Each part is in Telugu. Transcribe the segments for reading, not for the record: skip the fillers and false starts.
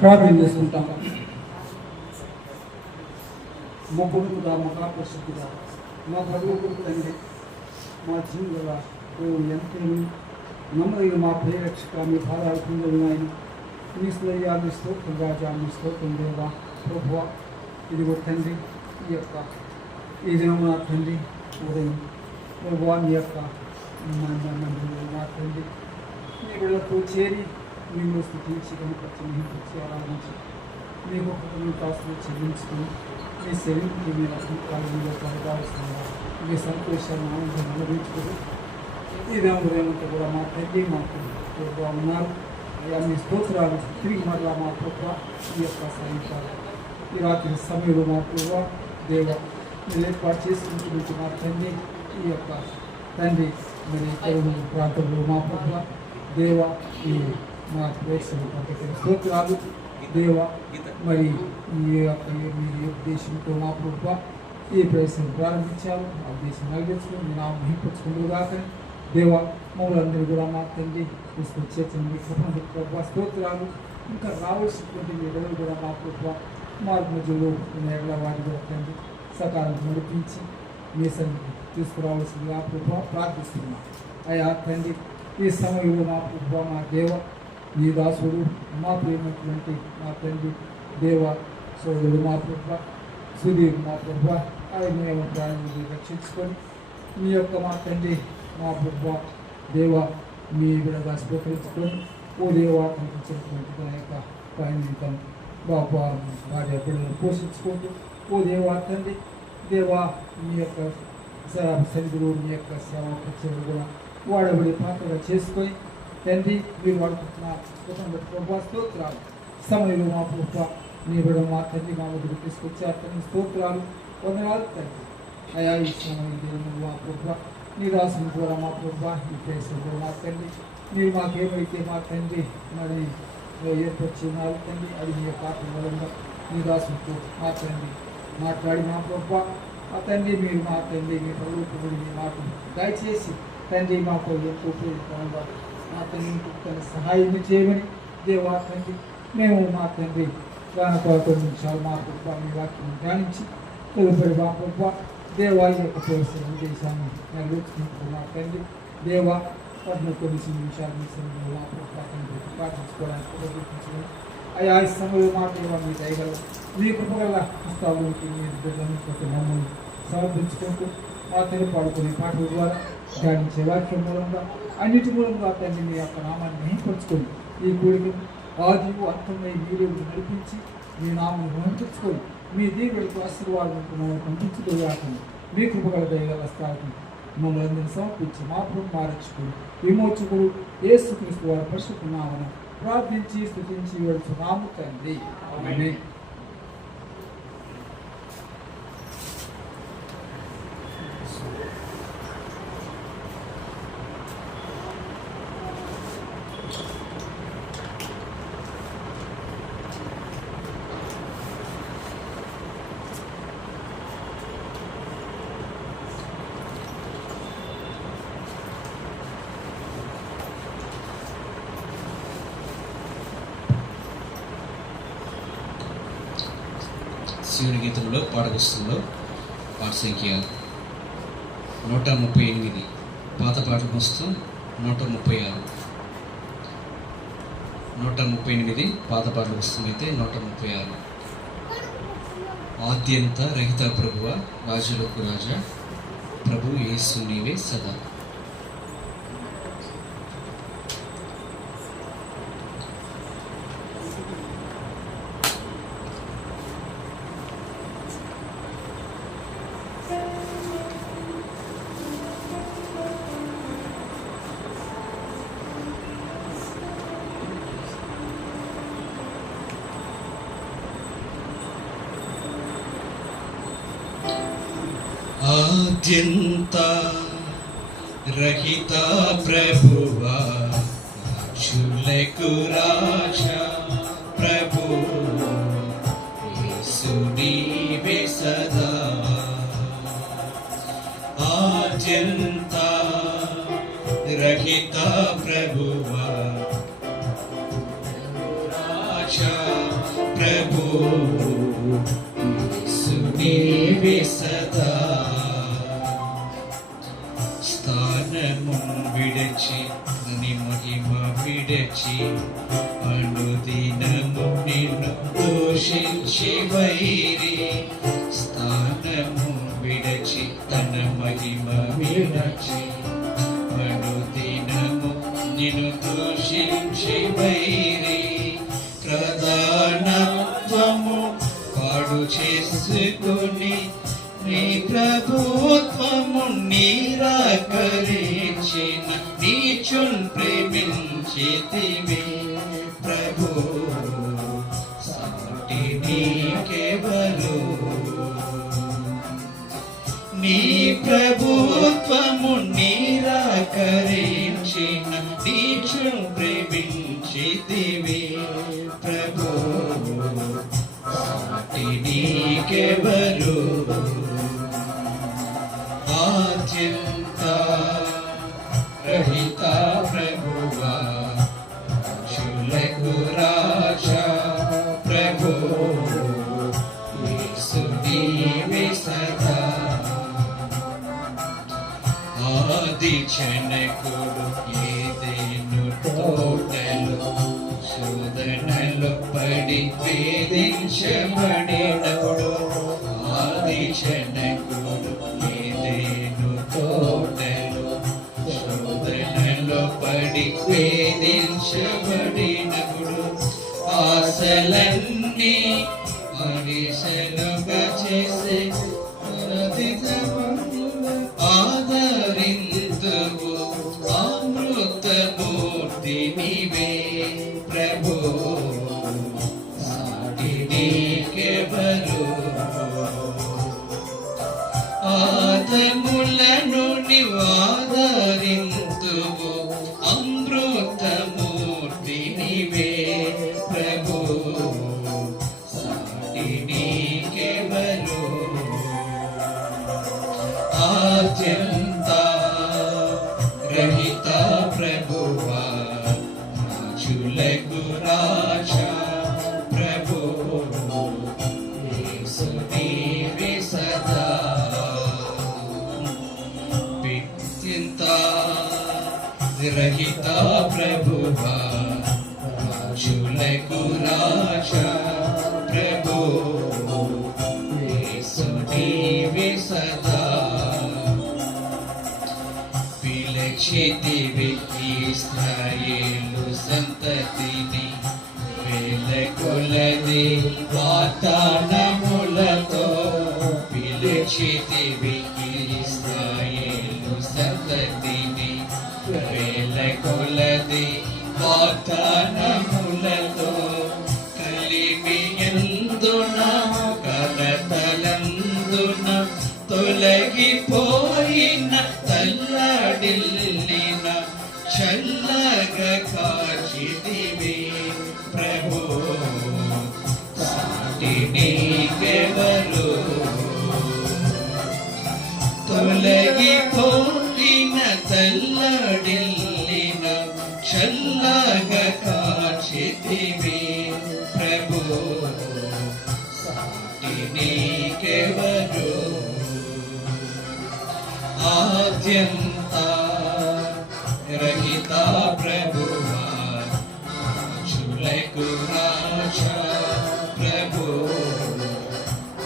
ప్రార్థన చేసుకుంటాం. మా కొడుకుగా మా కాపరిశుద్ధిగా మా ప్రభువు తండ్రి మా జీవుగా ఎంతో నమ్మదగిన మా ప్రియరక్షక మీ పాదాలు పొందలు ఆయన మీ స్థైర్యాన్ని స్తోత్రం రాజా మీ స్తోత్రం దేవా ప్రభువా ఇదిగో తండ్రి ఈ దినం నా తండ్రి ఉదయం ప్రభువా మీ యొక్క మా తండ్రి మీ బిడ్డలతో చేరి మేము స్థితించి కనుపచ్చి మీకు ఆరాధించి మీకు కాసులు చెల్లించుకుని మీ శరీరం మీ రకంలో పరిపాలిస్తున్నా మీ సంతోషాన్ని ఆనందం అనుభవించుకుని ఈ ఉదయంతో కూడా మా తండ్రి మాకు ఉన్నారు అయ్యా మీ స్తోత్రాలు తిరిగి మరలా మా ప్రభువ ఈ యొక్క సాయంకాలం ఈ రాత్రి సమయంలో మా ప్రభువ దేవ మీరు ఏర్పాటు చేసుకుంటూ మా తండ్రి ఈ యొక్క తండ్రి మరి తెలుగు ప్రాంతంలో మా ప్రభువ దేవ ఈ మా ప్రేక్షకులు స్తోత్రాలు దేవ మరి ఈ యొక్క మీ ఉద్దేశంతో మా ప్రభువ ఈ ప్రవేశం ప్రారంభించారు ఆ ఉద్దేశం నెరవేర్చుకుని మీ నామం మహింపరచుకుంటూ కాకని దేవ మమ్మల్ని కూడా మా తండ్రి తీసుకొచ్చేటువంటి ప్రభావ స్తోత్రాలు ఇంకా రావాల్సినటువంటి మీ ఎవరు కూడా మా ప్రభువ మార్పు మధ్యలో ఎడల వాటి కూడా తండ్రి సకాలం నడిపించి మీ సన్నిధి తీసుకురావాల్సిందిగా ప్రభువ ప్రార్థిస్తున్నాం. అయ్యా తండ్రి ఈ సమయంలో మా ప్రభువ మా దేవ నీ దాసుడు మా ప్రేమటువంటి మా తండ్రి దేవ సోదరుడు మా ప్రభువ సుధీర్ మా ప్రభువ ఆయన ప్రాణాన్ని రక్షించుకొని మీ యొక్క మా తండ్రి మా ప్రభువ దేవ మీ విడగా స్వీకరించుకొని ఓ దేవా కనిపించినటువంటి యొక్క పైన బాబా భార్య బిడ్డలను పోషించుకుంటూ ఓ దేవా తండ్రి దేవా మీ యొక్క సన్నిధిలో మీ యొక్క సేవా ప్రత్యేకలు కూడా వాడబడి పాత్రగా చేసుకొని తండ్రి మీరు వాడుకుంటున్న కుటుంబ ప్రభావ స్తోత్రాలు సమయంలో మా ప్రభువ మీ బిడ్డ మా తండ్రి మా వద్దకు తీసుకొచ్చారు తండ్రి స్తోత్రాలు వందనాలు తండ్రి అయా ఈ సమయం మా ప్రభువ నీ దాసుని ద్వారా మా ప్రభువ ఈ ప్రేక్షకులు మా తండ్రి మీరు మాకేమైతే మా తండ్రి మరి ఏర్పరిచినారు తండ్రి అది మీ యొక్క ఆత్మబలంగా నీ దాసునితో మా తండ్రి మాట్లాడి మా ప్రభువ మా తండ్రి మీరు మా తండ్రి మీ ప్రభుత్వం మీ మాటలు దయచేసి తండ్రి మాకు ఎంతో ఉపయోగకరంగా మా తండ్రి సహాయం చేయమని దేవా తండ్రి మేము మా తండ్రి కొన్ని నిమిషాలు మా ప్రభువ మీ వాక్యం ధ్యానించి తదుపరి మా ప్రభువ దేవా ఈ యొక్క ప్రవేశం ఉద్దేశాన్ని నెరవేర్చుకుంటూ మా తండ్రి దేవా కొన్ని నిమిషాలు మీ సమయంలో మా ప్రభువ తండ్రి ప్రార్థించుకోవడానికి ప్రయత్నించుకుని అయ్యా ఈ సమయంలో మా దేవా మీ దయగల మీ కృపగల పుస్తకాలకి మీరు బిడ్డలను మమ్మల్ని సమర్పించుకుంటూ మా తండ్రి పాడుకునే పాటల ద్వారా ధ్యానించే వాక్యం మూలంగా అన్నిటి మూలంగా తండ్రి మీ యొక్క నామాన్ని మహింపరుచుకొని ఈ కోరిక ఆది అంతమై మీరే నడిపించి మీ నామాన్ని మహింపరుచుకొని మీ దేవుడికి ఆశీర్వాదం పంపించుకోలేకుండా మీ కృపగల దయగల స్థాయికి మమ్మల్ని అందరినీ సమర్పించి మా ప్రభు మా రక్షకుడు విమోచకుడు యేసుక్రీస్తు వారి పరిశుద్ధ నామమున ప్రార్థించి స్తుతించి వేడుచున్నాము తండ్రి ఆమేన్. శివుని గీతంలో పాడవస్తుందో పాట సంఖ్య 138, పాత పాటల పుస్తకం 136. 138 పాత పాటల పుస్తకం అయితే 136. ఆద్యంత రహిత ప్రభువ రాజులకు రాజా ప్రభు యేసు నీవే సదా. ఆద్యంత రహిత ప్రభువా రాజులకు రాజా ప్రభు యేసు నీవే సదా. ఆద్యంత రహిత ప్రభువా రాజా ప్రభు యేసు నీవే సదా. స్థానము విడచి నీ మహిమ విడచి అనుదినము నిన్ను దూషించి వైరి. స్థానము విడచి తన మహిమ విడచి అనుదినము నిన్ను దూషించి వైరి. ప్రధానత్వము పాడు చేసుకుని నీ ప్రభుత్వము నిరాకరించిన నీచున్ ప్రేమించితివి ప్రభు. సాటి నీకెవరు? నీ ప్రభుత్వము నిరాకరించిన నీచున్ ప్రేమించితివి ప్రభు. సాటి నీకెవరు? ఆద్యంత రహిత ప్రభువా శులకు రాజా ప్రభు యేసు నీవే సదా. ఆది జనకుడు ఏదెను తోటలో శోధనలో పడి వేధించబడినప్పుడు ఆది జనకుడు ఏదెను తోటలో శోధనలో పడి వేధించబడినప్పుడు ఆశలన్నీ అడిశలుగా చేసే ఆదరింతువు అమృతమూర్తి నీవే ప్రభు. సాటి నీకెవరు? ఆదములను నివాదరింతువు అమృతమూర్తి నీవే ప్రభు. సాటి నీకెవరు? ఆద్యంత రహిత ప్రభువా రాజులకు రాజా ప్రభు యేసు నీవే సదా. విత్యంత రహిత ప్రభువా రాజులకు రాజా ప్రభు యేసు నీవే సదా. పిలిచితివి ఇశ్రాయేలు సంతతిని వేల కొలది వాగ్దానములతో. పిలిచితివి ఇశ్రాయేలు సంతతిని వేల కొలది వాగ్దానములతో. కలిమి ఎందున కలతలందున తొలగిపోయిన తల్లడిల్లిన చల్లగా కాచితివి ప్రభు. సాటి నీకెవరు? తొలగిపోయిన తల్లడిల్లిన చల్లగా కాచితివి ప్రభు. సాటి నీకెవరు? ఆద్యంత రహిత ప్రభువా రాజులకు రాజా ప్రభు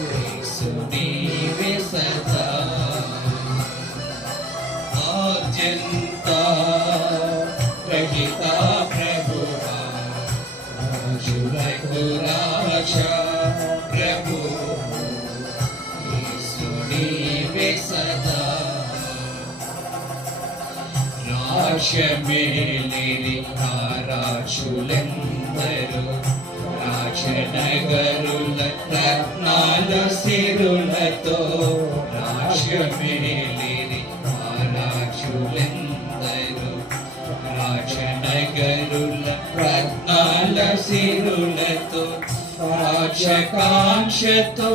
యేసు నీవే సదా. ఆద్యంత రహిత ప్రభువా రాజులకు రాజా ప్రభు యేసు నీవే సదా. రాజమేలిని రాజులందరూ రాజనగరుల రత్నాల సిరులతో. రాజమేలిని రాజులందరూ రాజనగరుల రత్నాల సిరులతో. రాజకాంక్షతో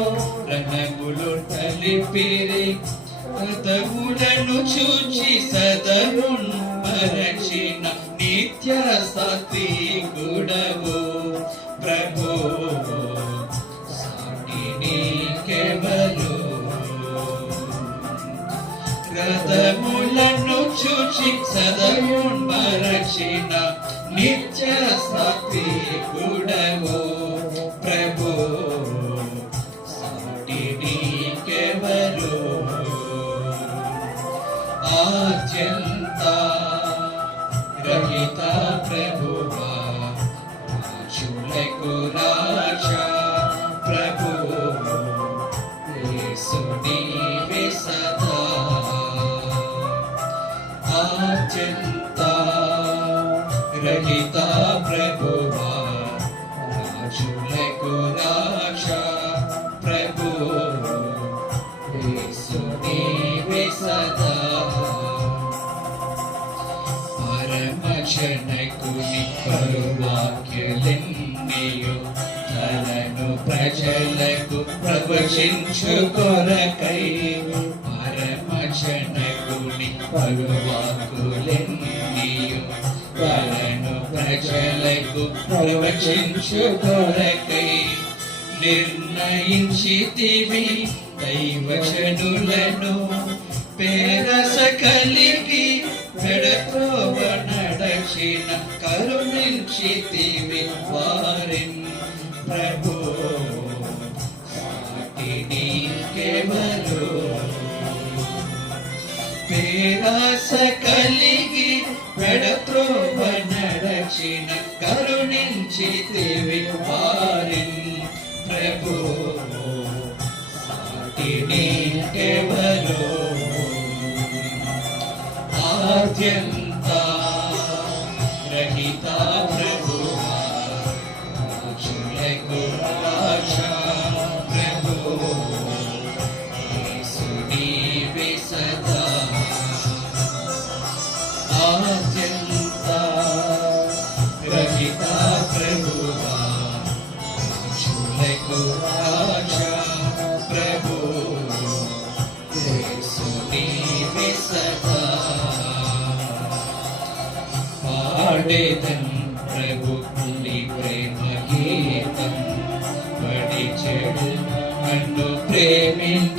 రణములు తలిపిరి పదములను చూచి సదరును మరచిన నిత్య సాత్వికుడవు ప్రభు సాటి నీకెవరు రథములను చూచి సదయున్మరచిన నిత్య సాత్వికుడవు ప్రభు సాటి నీకెవరు ఆద్యంత రహిత ప్రభువా రాజులకు రాజా ప్రభు యేసు నీవే సదా ఆద్యంత రహిత ప్రభువా రాజులకు రాజా ప్రభు యేసు నీవే సదా పరమజనకుని పరువాక్యలెన్నయు తలను ప్రజలకు ప్రవచించు కొరకై పరమజనకుని పరువాకులెన్నయు తలను ప్రజలకు ప్రవచించు కొరకై నిర్ణయించితివి దైవజనులను పేరస కలిగి పెడత్రోవ నడచిన కరుణించితివి వారిన్ ప్రభు సాటి నీకెవరు పేరస కలిగి పెడత్రోవ నడచిన కరుణించితివి వారిన్ ప్రభు సాటి నీకెవరు ఆద్యంత రహిత ప్రభువా రాజులకు రాజా ప్రభు యేసు నీవే సదా ఆద్యంత రహిత ప్రభువా రాజులకు రాజా ప్రభు యేసు నీవే సదా పాడేదన్ ప్రభు నీ ప్రేమ గీతం పడి చెడు నన్ను ప్రేమించితివేమని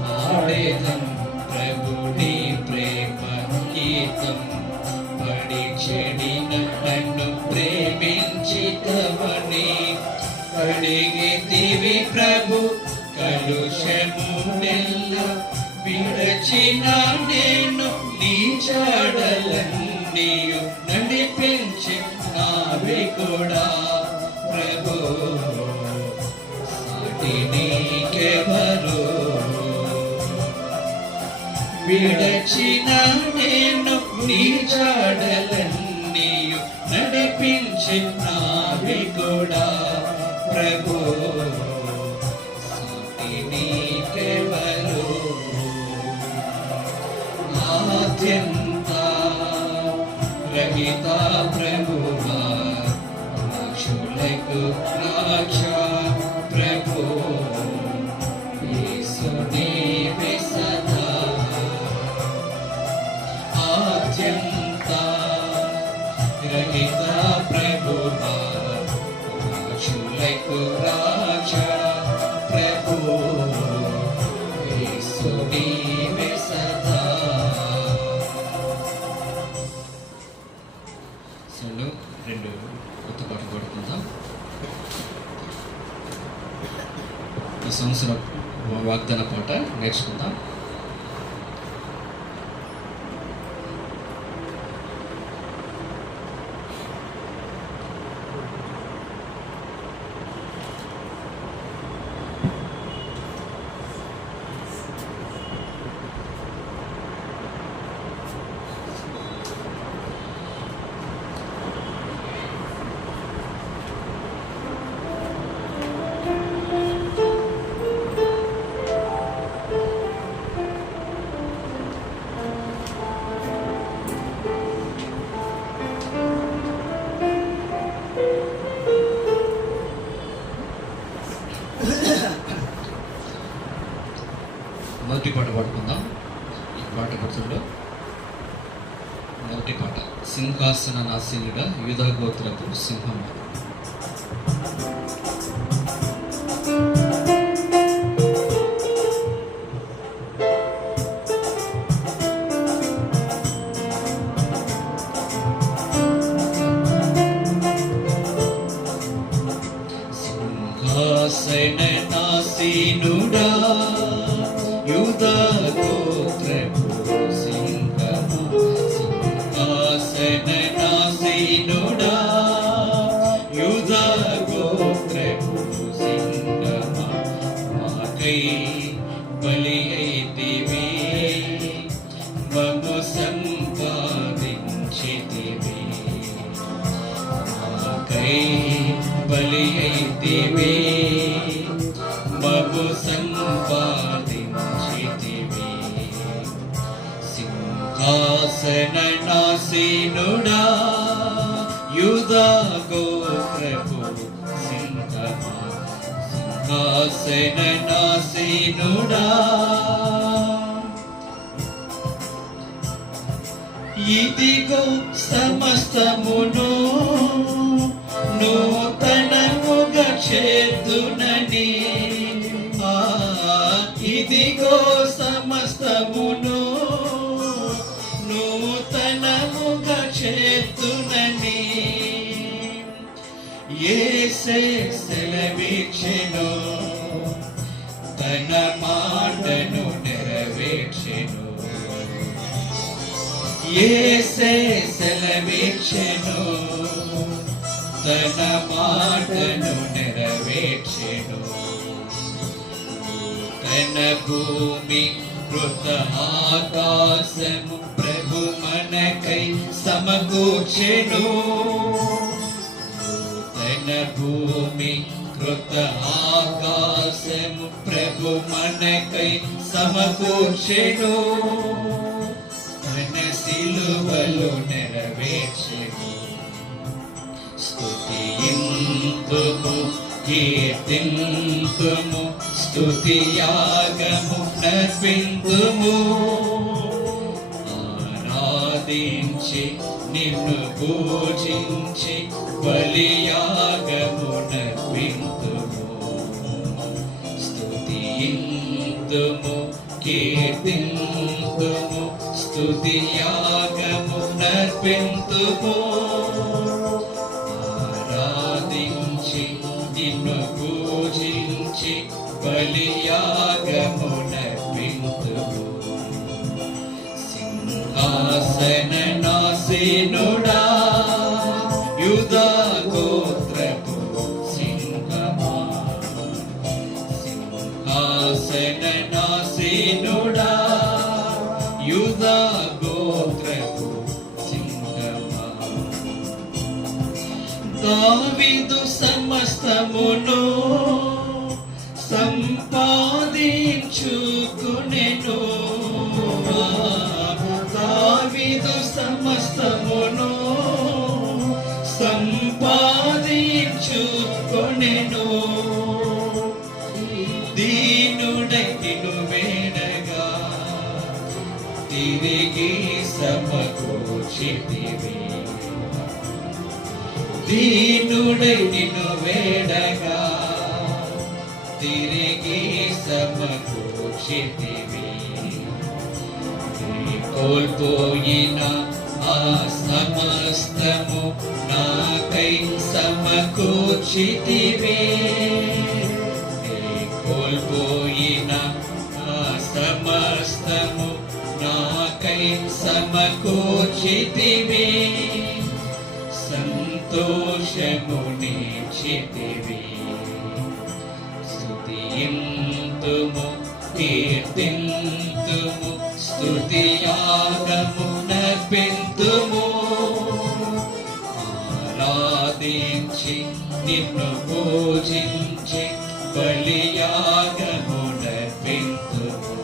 పాడేదన్ ప్రభు నీ ప్రేమ గీతం పడి చెడిన నన్ను ప్రేమించితవని అడిగితివి ప్రభు కలుషము నెల్ల విడచిన నేను నీ జాడలన్నీయు నడిపించి నావి కూడా ప్రభు సాటి నీకెవరు విడచిన నేను నీ జాడలన్నీయు నడిపించి నావి కూడా ప్రభు సాటి నీకెవరు ఆద్యంత రహిత ప్రభువా రాజులకు రాజా ప్రభు యేసు నీవే సదా ఆద్యంత రహిత ప్రభువా రాజులకు రాజా ప్రభు యేసు నీవే సదా రెండు కొత్త పాటలు పాడుకుందాం. ఈ సంవత్సరం వాగ్దాన పాట నేర్చుకుందాం. మొదటి పాట పాడుకుందాం. ఈ పాట గుర్తుందో మొదటి పాట సింహాసనాసీనుడా, యూదా గోత్రపు సింహము. సింహాసనాసీనుడా, యూదా గోత్రపు సింహమా. సింహాసనాసీనుడా, యూదా గోత్రపు సింహమా. మాకై బలి అయితివి, మము సంపాదించితివి. మాకై బలి అయితివి, మము సంపాదించితివి. సింహాసనాసీనుడా, యూదా గోత్రపు సింహమా. సింహాసనాసీనుడా, ఇదిగో సమస్తమును నూతనముగా చేతునని. ఇదిగో సమస్తమును నూతనముగా చేతునని. యేసే సెలవిచ్చెను, తన మాటను నెరవేర్చెను. యేసే సెలవిచ్చెను, తన మాటను నెరవేర్చెను. తన భూమి కృత ఆకాశము ప్రభు మనకై సమకూర్చెను. తన భూమి కృత ఆకాశము ప్రభు మనకై సమకూర్చెను. తన సిలువలో నెరవేర్చెను. స్తుతింతుము, కీర్తింతుము, స్తుతియాగము నర్పింతుము. ఆరాధించి నిన్ను పూజించి బలియాగము నర్పింతుము. స్తుతింతుము, కీర్తింతుము, స్తుతియాగము నర్పింతుము. ఆరాధించి నిన్ను పూజించి బలియాగము నర్పింతుము. సింహాసనాసీనుడా, యూదా గోత్రపు సింహమా. సింహాసనాసీనుడా, యూదా గోత్రపు సింహమా. దావీదు సమస్తమును సంపాదించుకునెను. దావీదు సమస్తమును సంపాదించుకొనెను. దీనుడై నిన్ను వేడగా తిరిగి సమకూర్చితివి. దీనుడై నిన్ను వేడగా తిరిగి సమకూర్చితివి. కోల్పోయిన ఆ సమస్తము నాకై సమకూర్చితివి. కోల్పోయిన ఆ సమస్తము నాకై సమకూర్చితివి. సంతోషమునిచ్చితివి. స్తుతింతుము, కీర్తింతుము, స్తుతియాగము నర్పింతుము. ఆరాధించి నిన్ను పూజించి బలియాగము నర్పింతుము.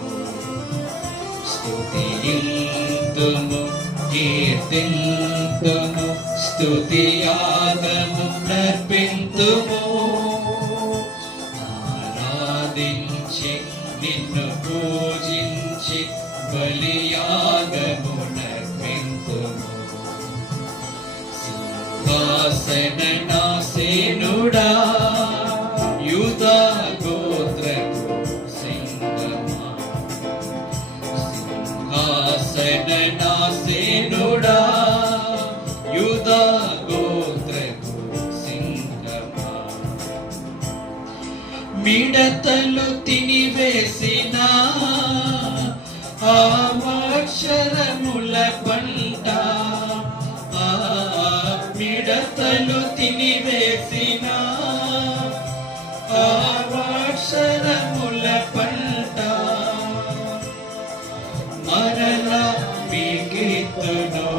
స్తుతింతుము, కీర్తింతుము, స్తుతియాగము నర్పింతుము. ఆరాధించి నిన్ను పూజించి బలియాగము నర్పింతుము. మిడతలు తినివేసిన ఆ అక్షరముల పంట, మిడతలు తినివేసిన ఆ అక్షరముల పంట, మరలా మిగితును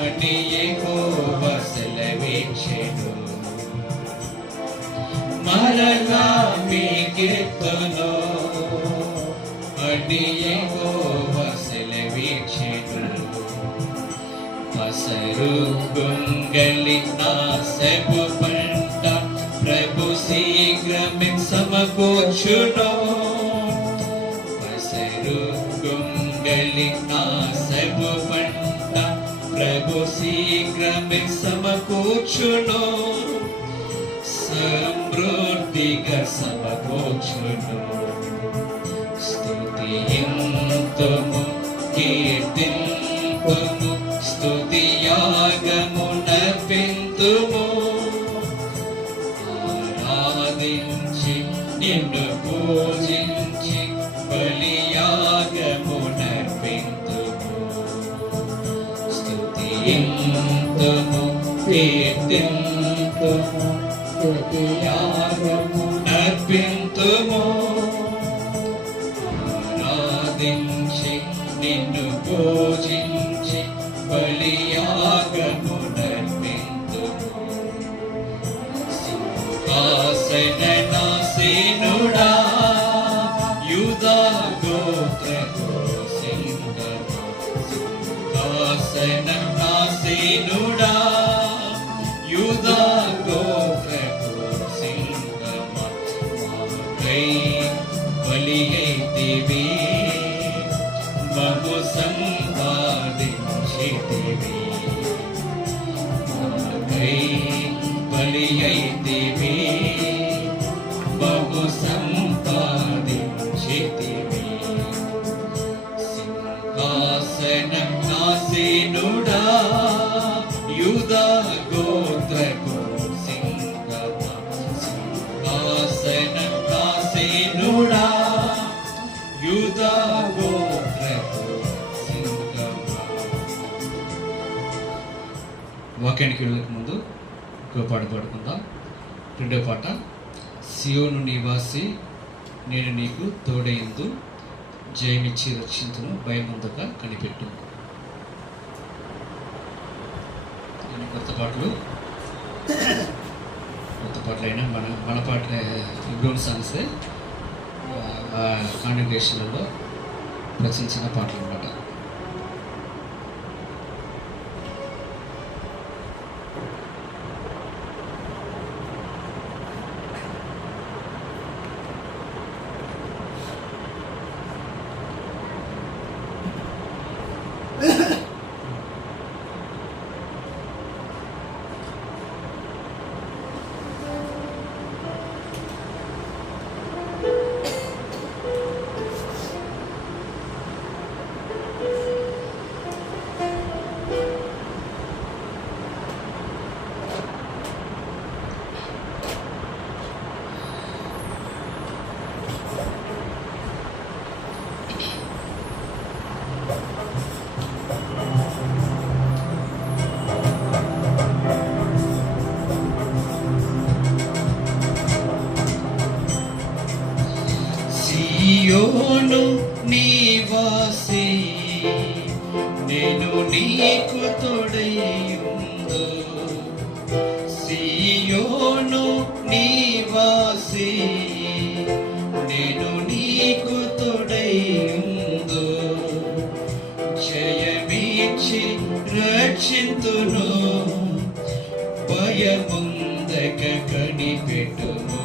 అని యెహోవా సెలవిచ్చెను. మరలా మిగితును అని యెహోవా సెలవిచ్చెను. పసరు గొంగలి నాశపు పంట ప్రభు శీఘ్రమే సమకూర్చును. పసరు గొంగలి నాశపు పంట ప్రభు శీఘ్రమే సమకూర్చును. సమృద్ధిగా సమకూర్చును. స్తుతింతుము, కీర్తింతుము, స్తుతియాగమునర్పింతుము. ఆరాధించి నిన్ను పూజించి బలియాగమునర్పింతుము. స్తుతింతుము, కీర్తింతుము, స్తుతియాగమునర్పింతుము. ఆరాధించి నిన్ను పూజించి బలియాగమునర్పింతుము. సింహాసననాసీనుడా యూదా గోత్రపు సింహమా, సింహాసననాసీనుడా యూదా గోత్రపు సింహమా, మాకై బలి అయితివి, మము సంపాదించితివి. మాకై బలి అయితివి, మము సంపాదించితివి. సింహాసననాసీనుడా యూదా గోత్రపు సింహమా, సింహాసననాసీనుడా యూదా గోత్రపు సింహమా. వాక్యానికి వెళ్ళక ముందు ఇంకో పాట పాడుకుందాం. రెండో పాట, సియోను నివాసి నేను నీకు తోడైందు, జయమిచ్చి రక్షించును, భయముందక కనిపెట్టు. కొత్త పాటలు అయినా మన పాటలే ఇబ్రోన్ సాంగ్సే కాంగ్రిగేషన్లలో రచించిన పాటలు అన్నమాట. సియోను నివాసి నేను నీకు తోడైయుందు. సియోను నివాసి నేను నీకు తోడైయుందు. జయమిచ్చి రక్షింతును, భయముందక కనిపెట్టును.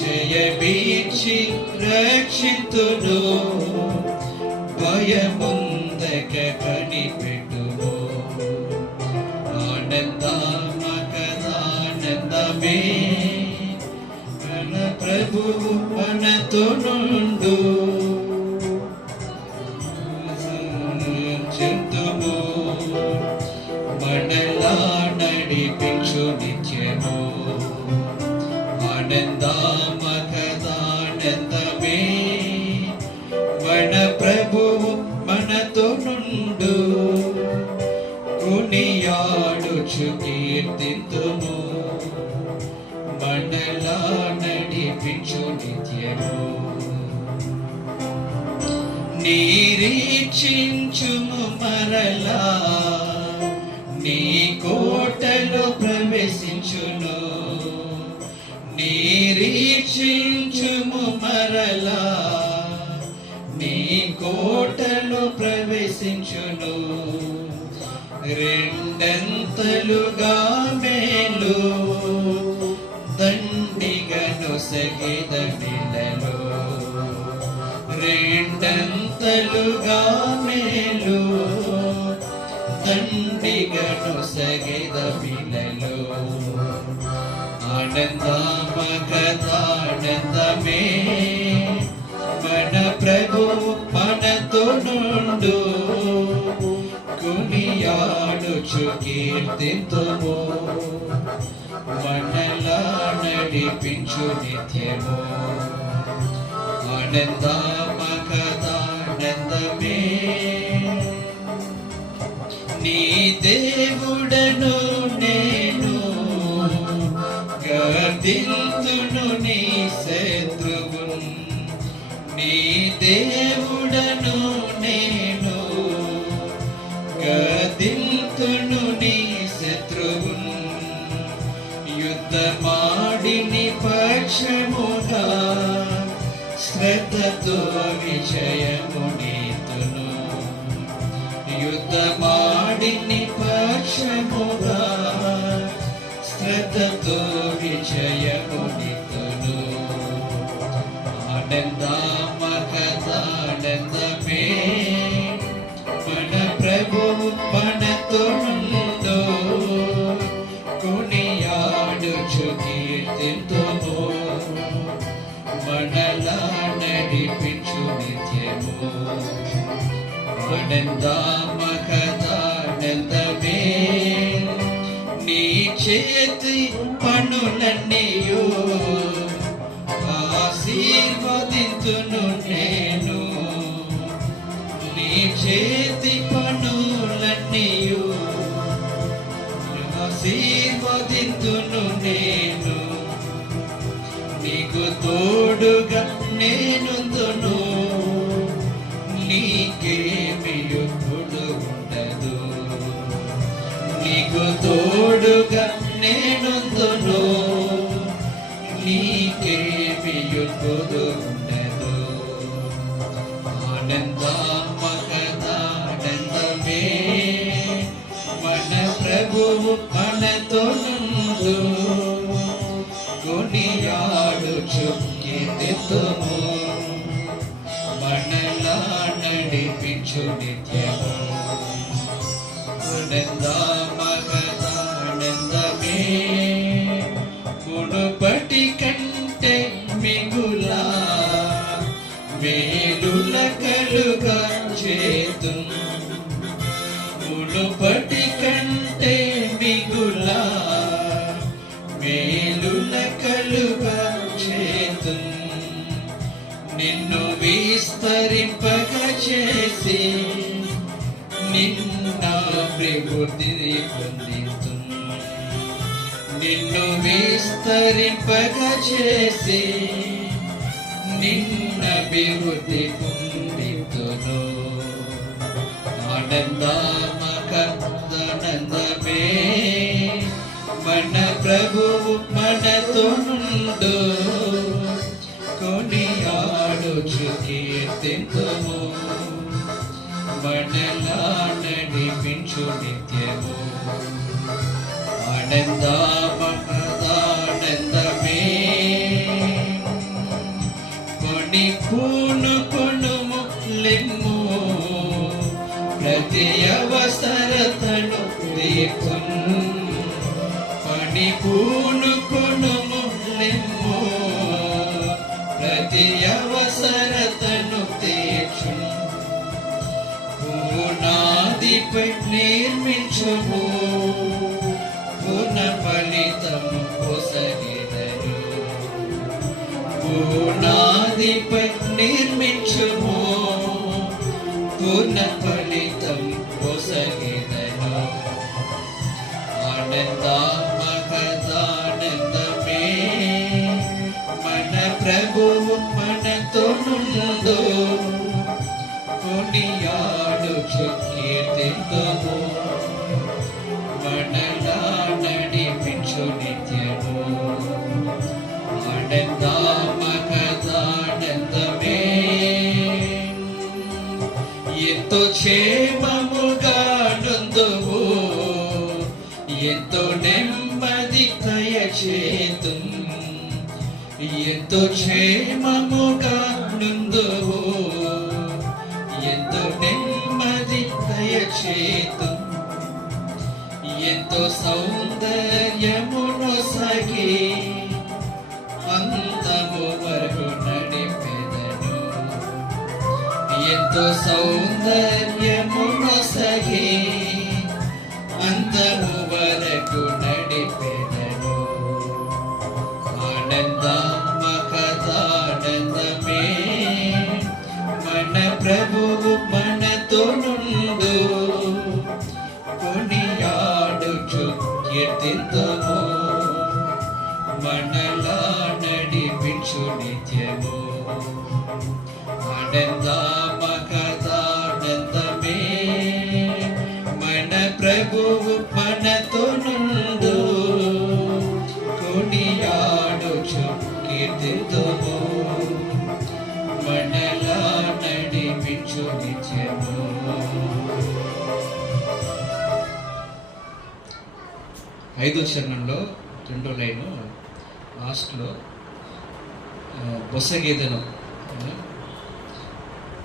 జయమిచ్చి రక్షింతును, భయముందక కనిపెట్టును. ఆనందమకదానందమే మన ప్రభువు మనతో నుండు. చింతుము మనలా నడిపించు నిత్యము. ఆనందమే మన ప్రభువు మనతో నుండు కొనియాడుచు కీర్తింతుము మనలా నడిపించు నిత్యము నిరీక్షించుము మరలా నీ కోటలో ప్రవేశించును నిరీక్షించుము మరలా నీ కోటలో ప్రవేశించును రెండంతలుగా మేలు దండిగను సగిదనిలలో రెండంతలుగా మేలు దండిగను సగిదనిలలో ఆనందమే మన ప్రభు మనతో నుండు కొనియాడుచు కీర్తింతుము మనలా నడిపించు నిత్యము ఆనందమే నీ దేవుడను నేను గర్దింతును నీ శత్రువున్ నీ దేవుడను నేను గర్దింతును నీ శత్రువున్ యుద్ధమాడి నీ పక్షముగా శ్రద్ధతో విజయము నీతును యుద్ధమాడి నీ పక్షముగా శ్రద్ధతో విజయము నీతును ఆనందమే మన ప్రభువు మనతో నుండు కొనియాడుచు కీర్తింతుము మనలా నడిపించు నిత్యము ఆనందమే నీ చేతి పనులన్నీయు ఆశీర్వదింతును నేను నీ చేతి పనులన్నీయు ఆశీర్వదింతును నేను నీకు తోడుగా నేనుందును నీకేమి ఎప్పుడు ఉండదు నీకు తోడుగా నేనుందును నీకేమి ఎప్పుడు ఉండదు ఆనందమే మన ప్రభువు మనతో నుండు కొనియాడుచు కీర్తింతుము మనలా నడిపించు నిత్యము ఆనందమే మునుపటి కంటే మిగులా మేలుల కలుగా చేతు మునుపటి కంటే మిగులా మేలుల కలుగా చేతు నిన్ను విస్తరింపగా చేసి నిన్న అభివృద్ధి పొందితు నిన్ను విస్తరింపగా చేసి నిన్న అభివృద్ధి పొందితును ఆనందమే మన ప్రభువు మనతో నుండు కొనియాడుచు కీర్తింతుము మనలా నడిపించు నిత్యము ఆనందమే కొని పూనుకొనుము లెమ్ము ప్రతి అవసరతను తీర్చును పని పూనుకొనుము లెమ్ము ప్రతి అవసరతను తీర్చును పునాదిపై నిర్మించుము పున ఫలితము పొసగిదరు పునాదిపై నిర్మించుము, పూర్ణ ఫలితం పొసగెదను. ఆనంద మహదానందమే మన ప్రభువు మనతో నుండు, కొనియాడుచు కీర్తింతుము, మనలా నడిపించు నిత్యము. ఆనంద మహదానందమే ఎంతో క్షేమముగా నుందువు, ఎంతో నెమ్మది దయచేతు, ఎంతో క్షేమముగా నుందువు, ఎంతో నెమ్మది దయచేతు, ఎంతో సౌందర్యమును సగి అంతము వరకు నడిపెదను, ఎంతో సౌందర్యమును సగి అంతము వరకు నడిపెదను. ఆనంద మహదానందమే మన ప్రభువు మనతో నుండు, కొనియాడుచు కీర్తింతుము, మనలా నడిపించు నిత్యము. ఆనంద మహదానందమే మన ప్రభువు మనతో నుండు, కొనియాడుచు కీర్తింతుము, మనలా నడిపించు నిత్యము. ఐదో చరణంలో రెండో లైను లాస్ట్లో బొసగేదను,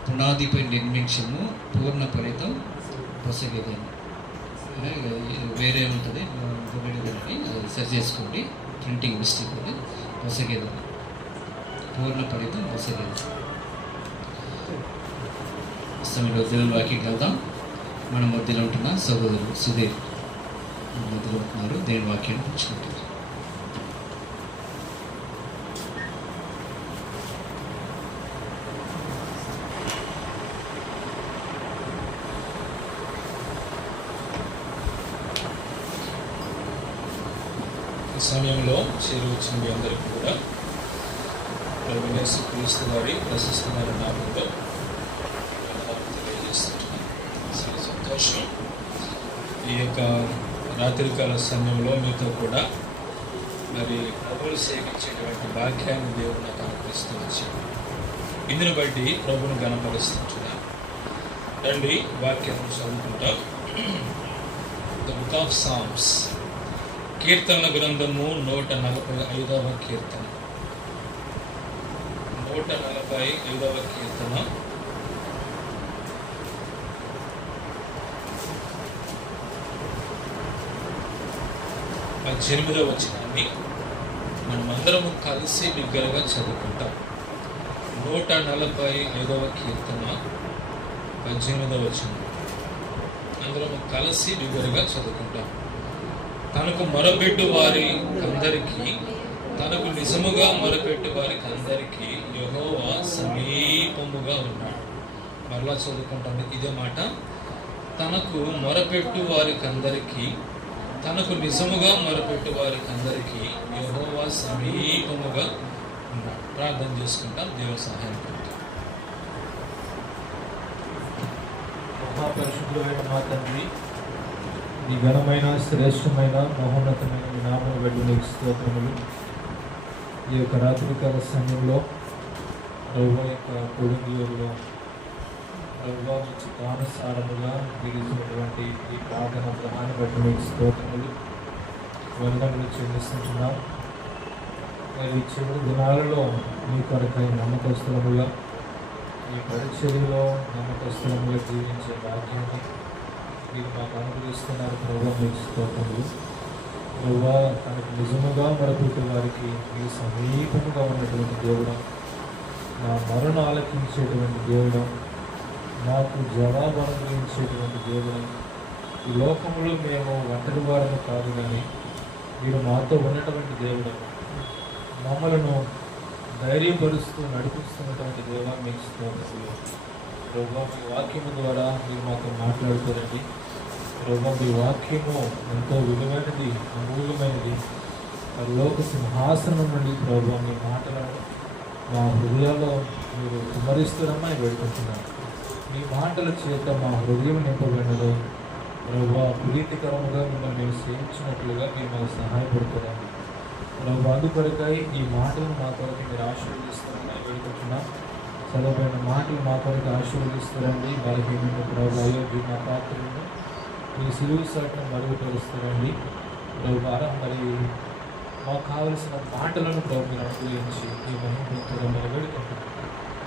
పునాదిపై నిర్మించము, పూర్ణ ఫలితం బొసగేదను. వేరే ఉంటుంది బొగడేదని సరి చేసుకోండి, ప్రింటింగ్ మిస్టేక్ ఉంది. బొసగేదను, పూర్ణ ఫలితం బొసగేదను. సమయంలో దేవుని వాక్యం వెళ్దాం. మన మధ్యలో ఉంటున్న సహోదరుడు సుధీర్ మధ్యలో ఉంటున్నారు, దేవుని వాక్యాన్ని పంచుకుంటారు. ఈ సమయంలో చేరువచ్చిన మీ అందరికీ కూడా ప్రభు యేసు క్రీస్తు వారి ప్రశస్తమైన నామంలో తెలియజేస్తున్నాను. చాలా సంతోషం. ఈ యొక్క రాత్రికాల సమయంలో మీతో కూడా మరి ప్రభువులు సేవించేటువంటి వాక్యాన్ని దేవుడు నాకు అనుగ్రహిస్తూ వచ్చాను. ఇందుని బట్టి ప్రభువును గణపరుస్తున్నాను. రండి వాక్యాన్ని చదువుకుంటాం. ద బుక్ ఆఫ్ సామ్స్, కీర్తనల గ్రంథము 145వ కీర్తన. 145వ కీర్తన 18వ వచనాన్ని మనమందరము కలిసి బిగ్గరగా చదువుకుంటాం. 145వ కీర్తన 18వ వచనం అందరము కలిసి బిగ్గరగా చదువుకుంటాం. తనకు మొరపెట్టు వారికి తనకు నిజముగా మొరపెట్టు వారికి అందరికీ యెహోవా సమీపముగా ఉన్నాడు. మరలా చదువుకుంటాం ఇదే మాట. తనకు మొరపెట్టు వారికి అందరికీ, తనకు నిజముగా మొరపెట్టు వారికి అందరికీ యెహోవా సమీపముగా ఉన్నాడు. ప్రార్థన చేసుకుంటాం. దేవుని సహాయం పొందుతాం. మహాపరిశుద్ధుడైన మా తండ్రి, ఈ ఘనమైన శ్రేష్టమైన మహోన్నతమైన మీ నామమును బట్టి నీకు స్తోత్రములు. ఈ యొక్క రాత్రికాల సమయంలో ప్రభువు యొక్క పొడిగిలో ప్రభువు చిత్తానుసారముగా దిగిసినటువంటి ఈ ప్రార్థన గ్రహాన్ని బట్టి మీకు స్తోత్రములు, వందనములు చెల్లిస్తున్నాం. మరి చివరి దినాలలో మీ కొరకై నమ్మకస్తులముగా, ఈ పరిచర్యలో నమ్మకస్తులముగా జీవించే భాగ్యాన్ని మీరు మాకు అనుగ్రహిస్తున్నారు. ప్రభువు మీకు స్తోత్రములు. ప్రభువు తనకు నిజముగా మొరపెట్టే వారికి మీ సమీపముగా ఉన్నటువంటి దేవుడు, నా మరణ ఆలకించేటువంటి దేవుడు, నాకు జవాబు అనుగ్రహించేటువంటి దేవుడు. ఈ లోకంలో మేము ఒంటరి వారము కాదు, కానీ మీరు మాతో ఉన్నటువంటి దేవుడు. మమ్మలను ధైర్యపరుస్తూ నడిపిస్తున్నటువంటి దేవా మీకు స్తోత్రములు. ప్రభువా మీ వాక్యము ద్వారా మీరు మాతో మాట్లాడుతారండి. ప్రభువా మీ వాక్యము ఎంతో విలువైనది, అమూల్యమైనది. లోక సింహాసనం నుండి ప్రభువా మీ మాటలను మా హృదయాల్లో మీరు కుమరిస్తున్నామని వేడుకుంటున్నాను. మీ మాటల చేత మా హృదయం నింపబడినదో ప్రభువా ప్రీతికరముగా మిమ్మల్ని మేము సేవించినట్లుగా మీరు మాకు సహాయపడుతున్నాము. ప్రభు అందుకొరకై ఈ మాటలను మా కొరకు మీరు ఆశీర్వదిస్తారని వేడుకుంటున్నాం. చదవబడిన మాటలు మా కొరకు ఆశీర్వదిస్తారండి. బలహీనమైన ప్రభు అయోగ్య మా పాత్రలను మీ సిలువు సాటును మరుగుపరుస్తారండి. ప్రభు మరి మాకు కావలసిన మాటలను ప్రభు మీరు అనుకూలించి ఈ మహిమను వేడుకుంటున్నాం.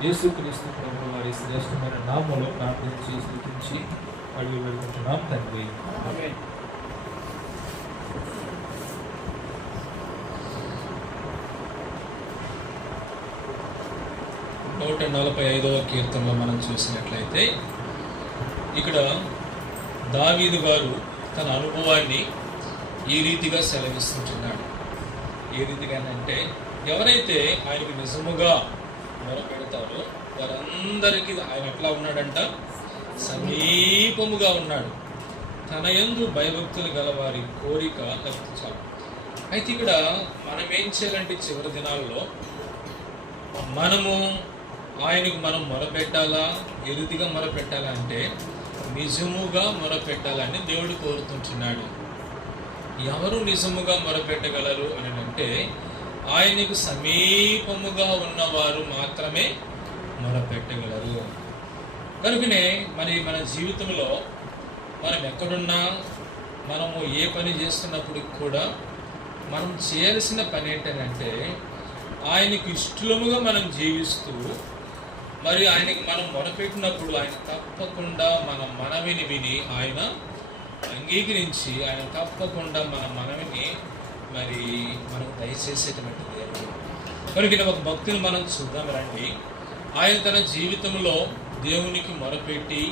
యేసుక్రీస్తు ప్రభు వారి శ్రేష్టమైన నామములో ప్రార్థించి స్తుతించి అడిగి వేడుకుంటున్నాం తండ్రి. ఆమేన్. 145వ కీర్తనలో మనం చూసినట్లయితే ఇక్కడ దావీదు గారు తన అనుభవాన్ని ఈ రీతిగా సెలవిస్తుంటున్నాడు. ఏ రీతిగానంటే ఎవరైతే ఆయనకు నిజముగా మొరపెడతారో వారందరికీ ఆయన ఎట్లా ఉన్నాడంట, సమీపముగా ఉన్నాడు. తన యందు భయభక్తులు గల వారి కోరిక లభించాలి. అయితే ఇక్కడ మనం ఏం చేయాలంటే చివరి దినాల్లో మనము ఆయనకు మనం మొరపెట్టాలా, ఏ రీతిగా మొరపెట్టాలా అంటే నిజముగా మొరపెట్టాలని దేవుడు కోరుతుంటున్నాడు. ఎవరు నిజముగా మొరపెట్టగలరు అని అంటే ఆయనకు సమీపముగా ఉన్నవారు మాత్రమే మొరపెట్టగలరు. కనుకనే మన జీవితంలో మనం ఎక్కడున్నా, మనము ఏ పని చేస్తున్నప్పటికి కూడా మనం చేయాల్సిన పని ఏంటంటే ఆయనకు ఇష్టముగా మనం జీవిస్తూ మరి ఆయనకి మనం మొరపెట్టినప్పుడు ఆయన తప్పకుండా మన మనవిని విని ఆయన అంగీకరించి ఆయన తప్పకుండా మన మనవిని మరి మనకు దయచేసేటువంటి దేవుడు. కనుక ఒక భక్తుని మనం చూద్దాం రండి. ఆయన తన జీవితంలో దేవునికి మొరపెట్టి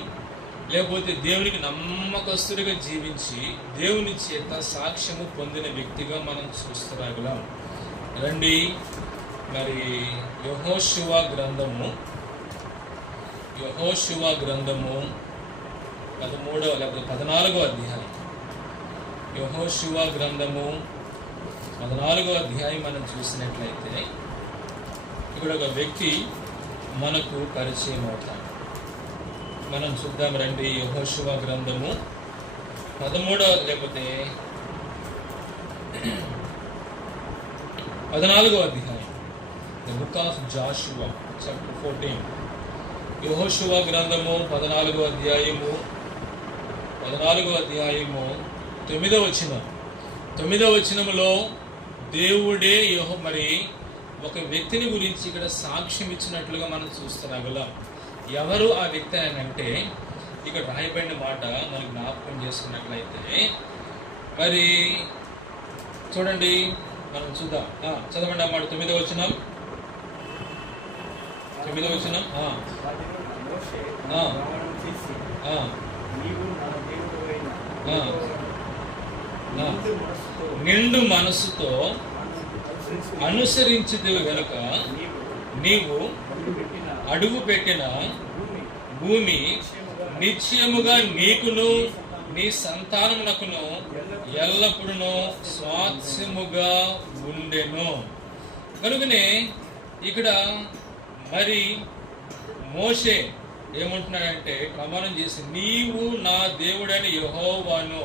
లేకపోతే దేవునికి నమ్మకస్తుడిగా జీవించి దేవుని చేత సాక్ష్యము పొందిన వ్యక్తిగా మనం చూస్తున్నాం రండి. మరి యెహోషువ గ్రంథము 13వ లేకపోతే 14వ అధ్యాయం. యెహోషువ గ్రంథము 14వ అధ్యాయం మనం చూసినట్లయితే ఇక్కడ ఒక వ్యక్తి మనకు పరిచయం అవుతాడు. మనం చూద్దాం రండి. యెహోషువ గ్రంథము 13వ లేకపోతే 14వ అధ్యాయం. The book of Joshua, chapter 14. యెహోషువ గ్రంథము 14వ అధ్యాయము 9వ వచనములో దేవుడే మరి ఒక వ్యక్తిని గురించి ఇక్కడ సాక్ష్యం ఇచ్చినట్లుగా మనం చూస్తున్నాం. ఎవరు ఆ వ్యక్తి అని అంటే ఇక్కడ రాయబడిన మాట మనం జ్ఞాపకం చేసుకున్నట్లయితే మరి చూడండి, మనం చూద్దాం. చదవండి అన్నమాట 9వ వచనం. నిండు మనసుతో అనుసరించితివి గనుక నీవు అడుగు పెట్టిన భూమి నిశ్చయముగా నీకును నీ సంతానమునకును ఎల్లప్పుడూ స్వాస్థ్యముగా ఉండెను. కనుకనే ఇక్కడ మరి మోషే ఏమంటున్నాడంటే ప్రమాణం చేసి నీవు నా దేవుడని యెహోవాను.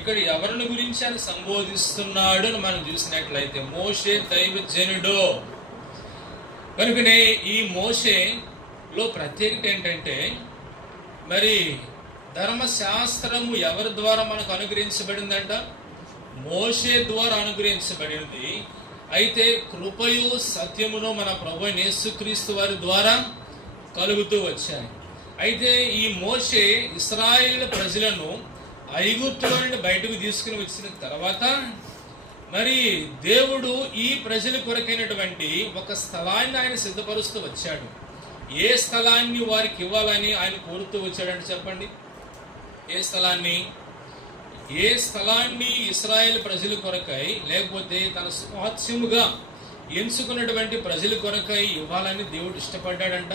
ఇక్కడ ఎవరిని గురించి ఆయన సంబోధిస్తున్నాడు అని మనం చూసినట్లయితే మోషే దైవజనుడు. కనుకనే ఈ మోషేలో ప్రత్యేకత ఏంటంటే మరి ధర్మశాస్త్రము ఎవరి ద్వారా మనకు అనుగ్రహించబడిందంట, మోషే ద్వారా అనుగ్రహించబడింది. అయితే కృపయు సత్యమును మన ప్రభువైన యేసుక్రీస్తు వారి ద్వారా కలుగుతూ వచ్చాయి. అయితే ఈ మోషే ఇశ్రాయేలు ప్రజలను ఐగుప్తులో నుండి బయటకు తీసుకుని వచ్చిన తర్వాత మరి దేవుడు ఈ ప్రజల కొరకైనటువంటి ఒక స్థలాన్ని ఆయన సిద్ధపరుస్తూ వచ్చాడు. ఏ స్థలాన్ని వారికి ఇవ్వాలని ఆయన కోరుతూ వచ్చాడంటే చెప్పండి. ఏ స్థలాన్ని ఇశ్రాయేలు ప్రజల కొరకై లేకపోతే తన స్వాస్థ్యముగా ఎంచుకున్నటువంటి ప్రజల కొరకై ఇవ్వాలని దేవుడు ఇష్టపడ్డాడంట.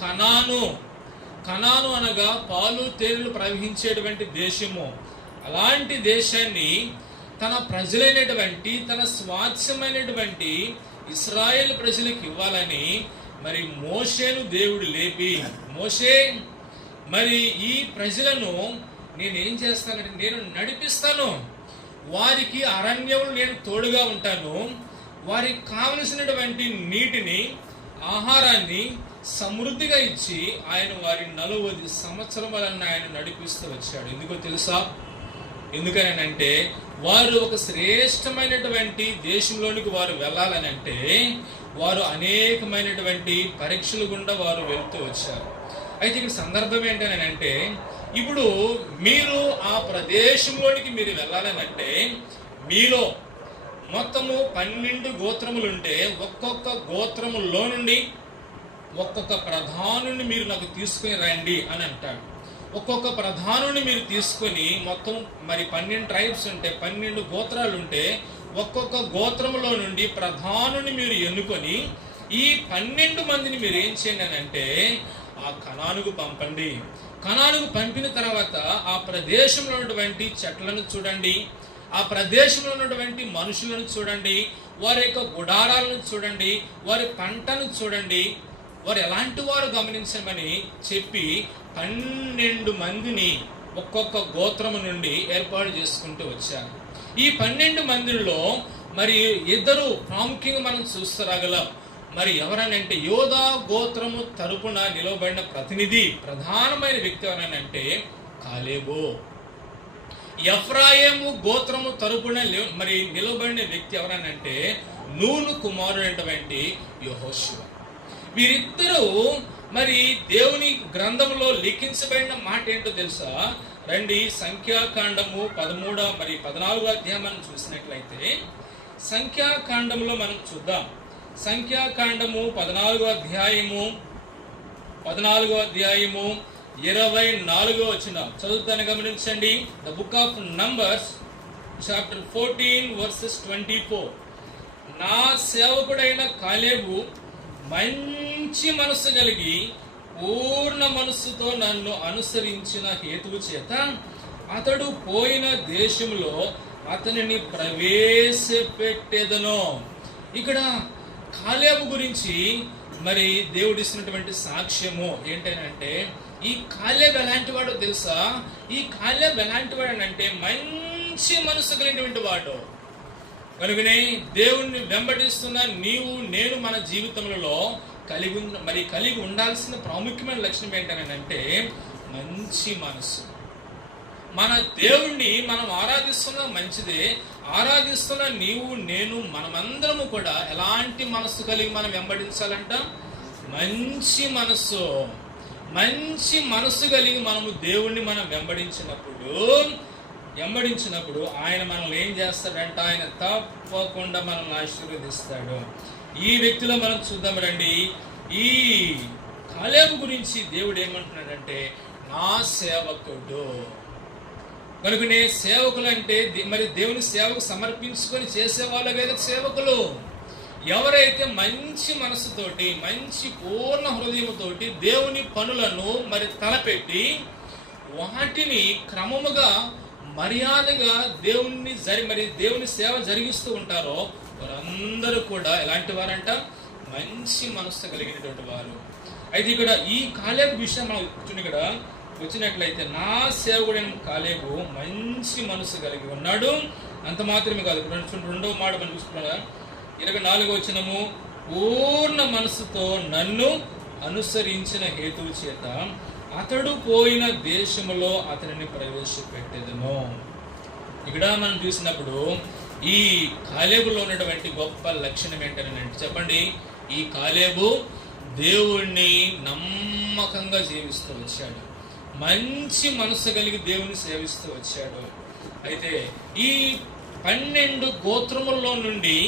కనాను అనగా పాలు తేనెలు ప్రవహించేటువంటి దేశము. అలాంటి దేశాన్ని తన ప్రజలైనటువంటి, తన స్వాస్థ్యమైనటువంటి ఇశ్రాయేల్ ప్రజలకు ఇవ్వాలని మరి మోషేను దేవుడు లేపి, మోషే మరి ఈ ప్రజలను నేనేం చేస్తానంటే నేను నడిపిస్తాను, వారికి అరణ్యములు నేను తోడుగా ఉంటాను, వారికి కావలసినటువంటి నీటిని, ఆహారాన్ని సమృద్ధిగా ఇచ్చి ఆయన వారి 40 సంవత్సరములను ఆయన నడిపిస్తూ వచ్చాడు. ఎందుకో తెలుసా? ఎందుకనంటే వారు ఒక శ్రేష్టమైనటువంటి దేశంలోనికి వారు వెళ్ళాలని అంటే వారు అనేకమైనటువంటి పరీక్షలు గుండా వారు వెళ్తూ వచ్చారు. అయితే ఇక్కడ సందర్భం ఏంటనంటే ఇప్పుడు మీరు ఆ ప్రదేశంలోనికి మీరు వెళ్ళాలని అంటే మీలో మొత్తము 12 గోత్రములుంటే ఒక్కొక్క గోత్రములో నుండి ఒక్కొక్క ప్రధానుని మీరు నాకు తీసుకుని రండి అని అంటాడు. ఒక్కొక్క ప్రధానుని మీరు తీసుకొని మొత్తం మరి 12 ట్రైబ్స్ ఉంటే 12 గోత్రాలు ఉంటే ఒక్కొక్క గోత్రములో నుండి ప్రధానుని మీరు ఎన్నుకొని ఈ 12 మందిని మీరు ఏం చేయండి అని అంటే ఆ కనానుకు పంపండి. కనానుకు పంపిన తర్వాత ఆ ప్రదేశంలో ఉన్నటువంటి చెట్లను చూడండి, ఆ ప్రదేశంలో ఉన్నటువంటి మనుషులను చూడండి, వారి యొక్క గుడారాలను చూడండి, వారి పంటను చూడండి, వారు ఎలాంటి వారు గమనించమని చెప్పి 12 మందిని ఒక్కొక్క గోత్రము నుండి ఏర్పాటు చేసుకుంటూ వచ్చారు. ఈ 12 మందిలో మరి 2 ప్రాముఖ్యంగా మనం చూస్తారాగలం. మరి ఎవరనంటే యోధా గోత్రము తరపున నిలవబడిన ప్రతినిధి, ప్రధానమైన వ్యక్తి ఎవరనంటే కాలేబు. ఎఫ్రాయిము గోత్రము తరపున మరి నిలవబడిన వ్యక్తి ఎవరనంటే నూను కుమారుడైనటువంటి యెహోషువ. వీరిద్దరూ మరి దేవుని గ్రంథంలో లిఖించబడిన మాట ఏంటో తెలుసా? రండి, సంఖ్యాకాండము 13 మరి 14 అధ్యాయం మనం చూసినట్లయితే సంఖ్యాకాండంలో మనం చూద్దాం. సంఖ్యాకాండము 14 అధ్యాయము 24 వచనం చదువుతాను, గమనించండి. The book of numbers chapter 14 versus 24. నా సేవకుడైన కాలేబు మంచి మనసు కలిగి పూర్ణ మనస్సుతో నన్ను అనుసరించిన హేతువు చేత అతడు పోయిన దేశంలో అతనిని ప్రవేశపెట్టెదను. ఇక్కడ కాలేబు గురించి మరి దేవుడు ఇస్తున్నటువంటి సాక్ష్యము ఏంటంటే ఈ కాలేబు ఎలాంటి వాడో తెలుసా? ఈ కాలేబు ఎలాంటి వాడు అంటే మంచి మనసు కలిగినటువంటి వాడు. కనుకనే దేవుణ్ణి వెంబడిస్తున్న నీవు నేను మన జీవితంలో కలిగి ఉండాల్సిన ప్రాముఖ్యమైన లక్షణం ఏంటంటే మంచి మనసు. మన దేవుణ్ణి మనం ఆరాధిస్తున్నా మంచిదే, ఆరాధిస్తున్న నీవు నేను మనమందరము కూడా ఎలాంటి మనస్సు కలిగి మనం వెంబడించాలంట? మంచి మనస్సు కలిగి మనము దేవుణ్ణి మనం వెంబడించినప్పుడు ఆయన మనల్ని ఏం చేస్తాడంట? ఆయన తప్పకుండా మనల్ని ఆశీర్వదిస్తాడు. ఈ వ్యక్తిలో మనం చూద్దాం రండి. ఈ కాలేబు గురించి దేవుడు ఏమంటున్నాడంటే నా సేవకుడు. కనుకనే సేవకులు అంటే మరి దేవుని సేవకు సమర్పించుకొని చేసేవాళ్ళు కదా సేవకులు. ఎవరైతే మంచి మనసుతోటి, మంచి పూర్ణ హృదయంతోటి దేవుని పనులను మరి తలపెట్టి వాటిని క్రమముగా మర్యాదగా దేవుని సేవ జరిగిస్తూ ఉంటారో వారందరూ కూడా ఎలాంటి వారంట? మంచి మనస్సు కలిగినటువంటి వారు. అయితే ఇక్కడ ఈ కాలేబు విషయం మనం ఇక్కడ వచ్చినట్లయితే నా సేవకుడైన కాలేబు మంచి మనసు కలిగి ఉన్నాడు. అంత మాత్రమే కాదు, రెండవ మాట మనం చూసుకున్నా 24వ వచనము, పూర్ణ మనసుతో నన్ను అనుసరించిన హేతువు చేత అతడు పోయిన దేశములో అతనిని ప్రవేశపెట్టెదను. ఇక్కడ మనం చూసినప్పుడు ఈ కాలేబులో ఉన్నటువంటి గొప్ప లక్షణం ఏంటంటే చెప్పండి, ఈ కాలేబు దేవుణ్ణి నమ్మకంగా జీవిస్తూ వచ్చాడు, మంచి మనసు కలిగి దేవుని సేవిస్తూ వచ్చాడు. అయితే ఈ 12 గోత్రములలో నుండి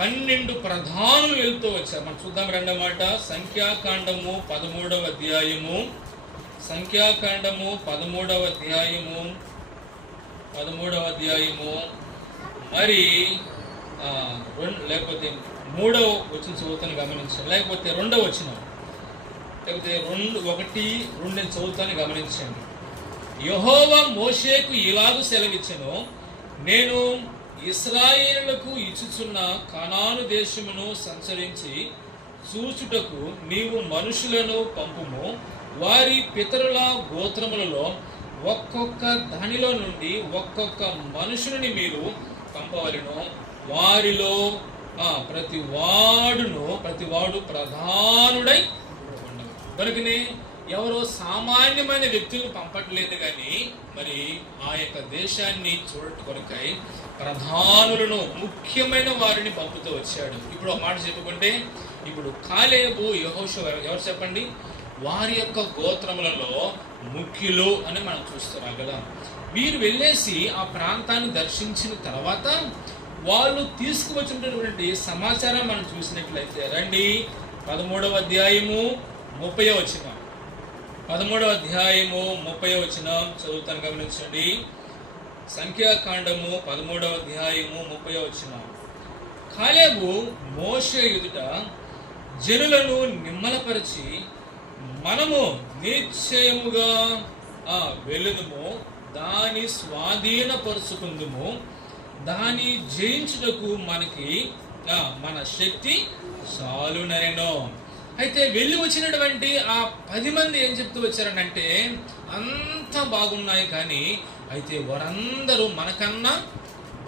12 ప్రధానులు వెళ్తూ వచ్చారు. మనం చూద్దాం రెండవ మాట. సంఖ్యాకాండము 13వ అధ్యాయము మరి లేకపోతే 3వ వచనం చదువుతాను గమనించండి, లేకపోతే 2వ వచనం, లేకపోతే 1:2 నేను చదువుతాను గమనించండి. యెహోవా మోషేకు ఇలాగూ సెలవిచ్చెను, నేను ఇశ్రాయేలులకు ఇచ్చుచున్న కనాను దేశమును సంచరించి చూచుటకు నీవు మనుషులను పంపుము. వారి పితరుల గోత్రములలో ఒక్కొక్క దానిలో నుండి ఒక్కొక్క మనుషుని మీరు పంపవలెను. వారిలో ప్రతివాడు ప్రధానుడై ఉండవు. కనుకనే ఎవరో సామాన్యమైన వ్యక్తులను పంపట్లేదు, కానీ మరి ఆ యొక్క దేశాన్ని చూడటం కొరకై ప్రధానులను, ముఖ్యమైన వారిని పంపుతూ వచ్చాడు. ఇప్పుడు ఒక మాట చెప్పుకుంటే, ఇప్పుడు కాలేబు, యెహోషువ ఎవరు చెప్పండి? వారి యొక్క గోత్రములలో ముఖ్యులు అని మనం చూస్తున్నాం. వీరు వెళ్ళేసి ఆ ప్రాంతాన్ని దర్శించిన తర్వాత వాళ్ళు తీసుకువచ్చినటువంటి సమాచారం మనం చూసినట్లయితే రండి, 13వ అధ్యాయము 30వ వచనం, 13వ అధ్యాయము 30వ వచనం చదువుతాను గమనించండి. సంఖ్యాకాండము 13వ అధ్యాయము 30వ వచనం. కాలేబు మోషే ఎదుట జనులను నిమ్మలపరిచి, మనము నిశ్చయముగా వెళ్ళుదుము, దాని స్వాధీనపరుచుకుందుము, దాని జయించుటకు మనకి మన శక్తి చాలునెను. అయితే వెళ్ళి వచ్చినటువంటి ఆ 10 మంది ఏం చెప్తూ వచ్చారనంటే, అంత బాగున్నాయి, కానీ అయితే వారందరూ మనకన్నా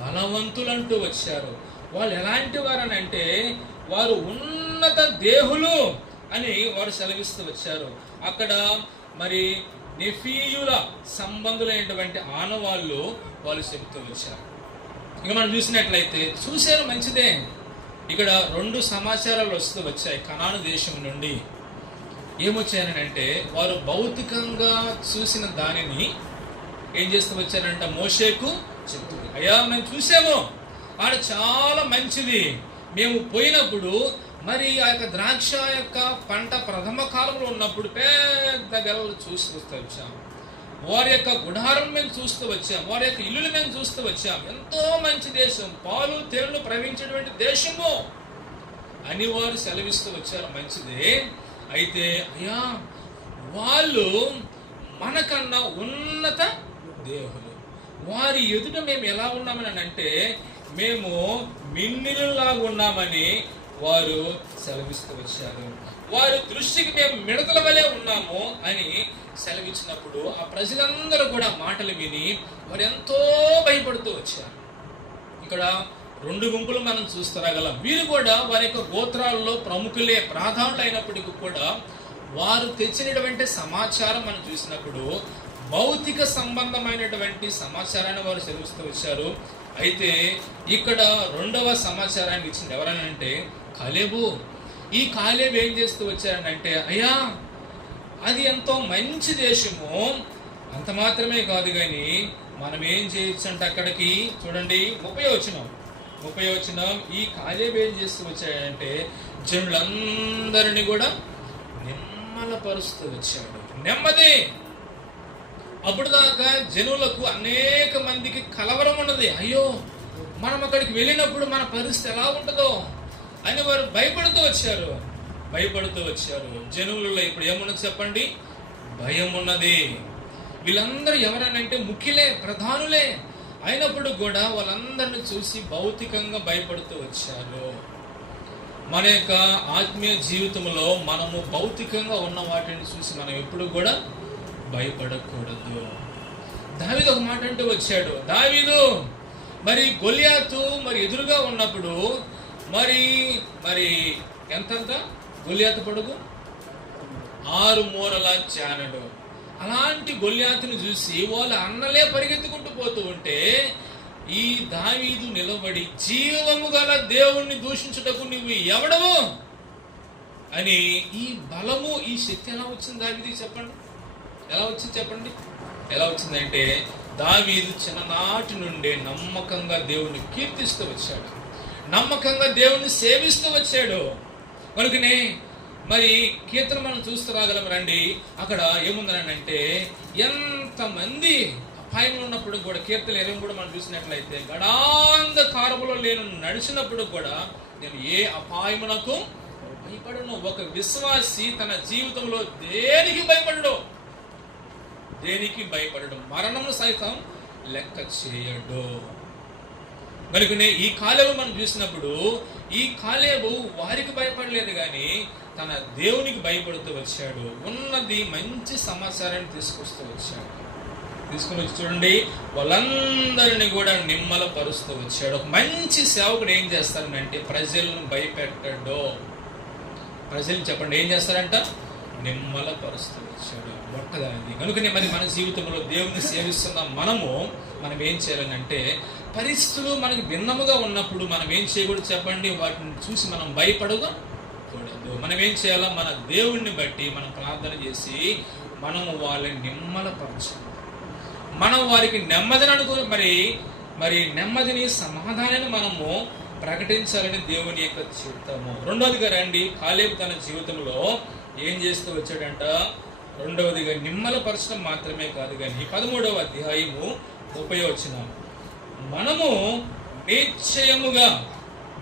బలవంతులంటూ వచ్చారు. వాళ్ళు ఎలాంటి వారనంటే, వారు ఉన్నత దేహులు అని వారు సెలవిస్తూ వచ్చారు. అక్కడ మరి నెఫీయుల సంబంధులైనటువంటి ఆనవాళ్ళు వాళ్ళు చెబుతూ వచ్చారు. ఇక మనం చూసినట్లయితే చూశారు, మంచిదే. ఇక్కడ 2 సమాచారాలు వస్తూ వచ్చాయి కనాను దేశం నుండి. ఏమొచ్చాయనంటే, వారు భౌతికంగా చూసిన దానిని ఏం చేస్తూ వచ్చారంట, మోషేకు చెప్తూ, అయ్యా మేము చూసాము, ఆడ చాలా మంచిది, మేము పోయినప్పుడు మరి ఆ యొక్క ద్రాక్ష యొక్క పంట ప్రథమ కాలంలో ఉన్నప్పుడు పెద్ద గెలలు చూస్తూ వచ్చాము, వారి యొక్క గుడారం మేము చూస్తూ వచ్చాం, వారి యొక్క ఇల్లులు మేము చూస్తూ వచ్చాం, ఎంతో మంచి దేశం, పాలు తేళ్లు ప్రవహించేటువంటి దేశము అని వారు సెలవిస్తూ వచ్చారు. మంచిదే. అయితే అయ్యా వాళ్ళు మనకన్నా ఉన్నత దేహులు, వారి ఎదుట మేము ఎలా ఉన్నామని అంటే, మేము మిన్నిలాగా ఉన్నామని వారు సెలవిస్తూ వచ్చారు. వారి దృష్టికి మేము మిడతల వలె ఉన్నాము అని సెలవిచ్చినప్పుడు ఆ ప్రజలందరూ కూడా మాటలు విని వారు ఎంతో భయపడుతూ వచ్చారు. ఇక్కడ 2 గుంపులు మనం చూస్తారాగలం. వీరు కూడా వారి యొక్క గోత్రాల్లో ప్రముఖులే, ప్రాధాన్యులు అయినప్పటికీ కూడా వారు తెచ్చినటువంటి సమాచారం మనం చూసినప్పుడు భౌతిక సంబంధమైనటువంటి సమాచారాన్ని వారు సెలవిస్తూ వచ్చారు. అయితే ఇక్కడ 2వ సమాచారాన్ని ఇచ్చింది ఎవరనంటే కాలేబు. ఈ కాలేబు ఏం చేస్తూ వచ్చారనంటే, అయ్యా అది ఎంతో మంచి దేశము, అంత మాత్రమే కాదు కానీ మనం ఏం చేయొచ్చు అంటే అక్కడికి చూడండి 30వ వచనం. ఈ కాలేబు ఏం చేస్తూ వచ్చాడంటే జనులందరినీ కూడా నిమ్మలపరుస్తూ వచ్చాడు. నెమ్మది. అప్పుడు దాకా జనులకు అనేక మందికి కలవరం ఉన్నది, అయ్యో మనం అక్కడికి వెళ్ళినప్పుడు మన పరిస్థితి ఎలా ఉంటుందో అని వారు భయపడుతూ వచ్చారు. జనులలో ఇప్పుడు ఏమున్నది చెప్పండి? భయం ఉన్నది. వీళ్ళందరూ ఎవరనంటే ముఖ్యులే, ప్రధానులే అయినప్పుడు కూడా వాళ్ళందరిని చూసి భౌతికంగా భయపడుతూ వచ్చారు. మన యొక్క ఆత్మీయ జీవితంలో మనము భౌతికంగా ఉన్న వాటిని చూసి మనం ఎప్పుడు కూడా భయపడకూడదు. దావీదు ఒక మాట అంటూ వచ్చాడు. దావీదు మరి గొలియాతు మరి ఎదురుగా ఉన్నప్పుడు మరి ఎంతంత గొలియాతు పొడుగు 6 మూరల జానడు. అలాంటి గొలియాతుని చూసి వాళ్ళ అన్నలే పరిగెత్తుకుంటూ పోతూ ఉంటే ఈ దావీదు నిలబడి, జీవము గల దేవుణ్ణి దూషించుటకు నువ్వు ఎవడవు అని, ఈ బలము ఈ శక్తి ఎలా వచ్చింది దావీదుకి చెప్పండి? ఎలా వచ్చిందంటే దావీదు చిన్ననాటి నుండే నమ్మకంగా దేవుణ్ణి కీర్తిస్తూ వచ్చాడు, నమ్మకంగా దేవుణ్ణి సేవిస్తూ వచ్చాడు. కనుకనే మరి కీర్తన మనం చూస్తూ రాగలం రండి. అక్కడ ఏముందనంటే ఎంతమంది అపాయంలో ఉన్నప్పుడు కూడా కీర్తన 20 కూడా మనం చూసినట్లయితే గడాంధకారములో నేను నడిచినప్పుడు కూడా నేను ఏ అపాయమునకు భయపడను. ఒక విశ్వాసి తన జీవితంలో దేనికి భయపడడు, మరణము సైతం లెక్క చేయడు. కనుకనే ఈ కాలేబు మనం చూసినప్పుడు ఈ కాలేబు వారికి భయపడలేదు కానీ తన దేవునికి భయపడుతూ వచ్చాడు. ఉన్నది మంచి సమాచారాన్ని తీసుకొస్తూ వచ్చాడు. తీసుకుని వచ్చి చూడండి, వాళ్ళందరినీ కూడా నిమ్మలపరుస్తూ వచ్చాడు. ఒక మంచి సేవకుడు ఏం చేస్తాడంటే ప్రజలను భయపెట్టాడు. ప్రజలు చెప్పండి ఏం చేస్తారంట? నిమ్మలపరుస్తూ వచ్చాడు. మొట్టదానిది. కనుకనే మరి మన జీవితంలో దేవుని సేవిస్తున్న మనం ఏం చేయాలంటే, పరిస్థితులు మనకు భిన్నముగా ఉన్నప్పుడు మనం ఏం చేయకూడదు చెప్పండి? వాటిని చూసి మనం భయపడకూడదు. మనం ఏం చేయాలా? మన దేవుణ్ణి బట్టి మనం ప్రార్థన చేసి మనము వాళ్ళని నిమ్మలపరచాలి. మనం వారికి నెమ్మదిని అనుకుని మరి నెమ్మదిని, సమాధానాన్ని మనము ప్రకటించాలని దేవుని యొక్క చిత్తము. రెండవదిగా రండి, కాలేబు తన జీవితంలో ఏం చేస్తూ వచ్చాడంట? రెండవదిగా నిమ్మలపరచడం మాత్రమే కాదు కానీ 13వ అధ్యాయము 30వ వచనం, మనము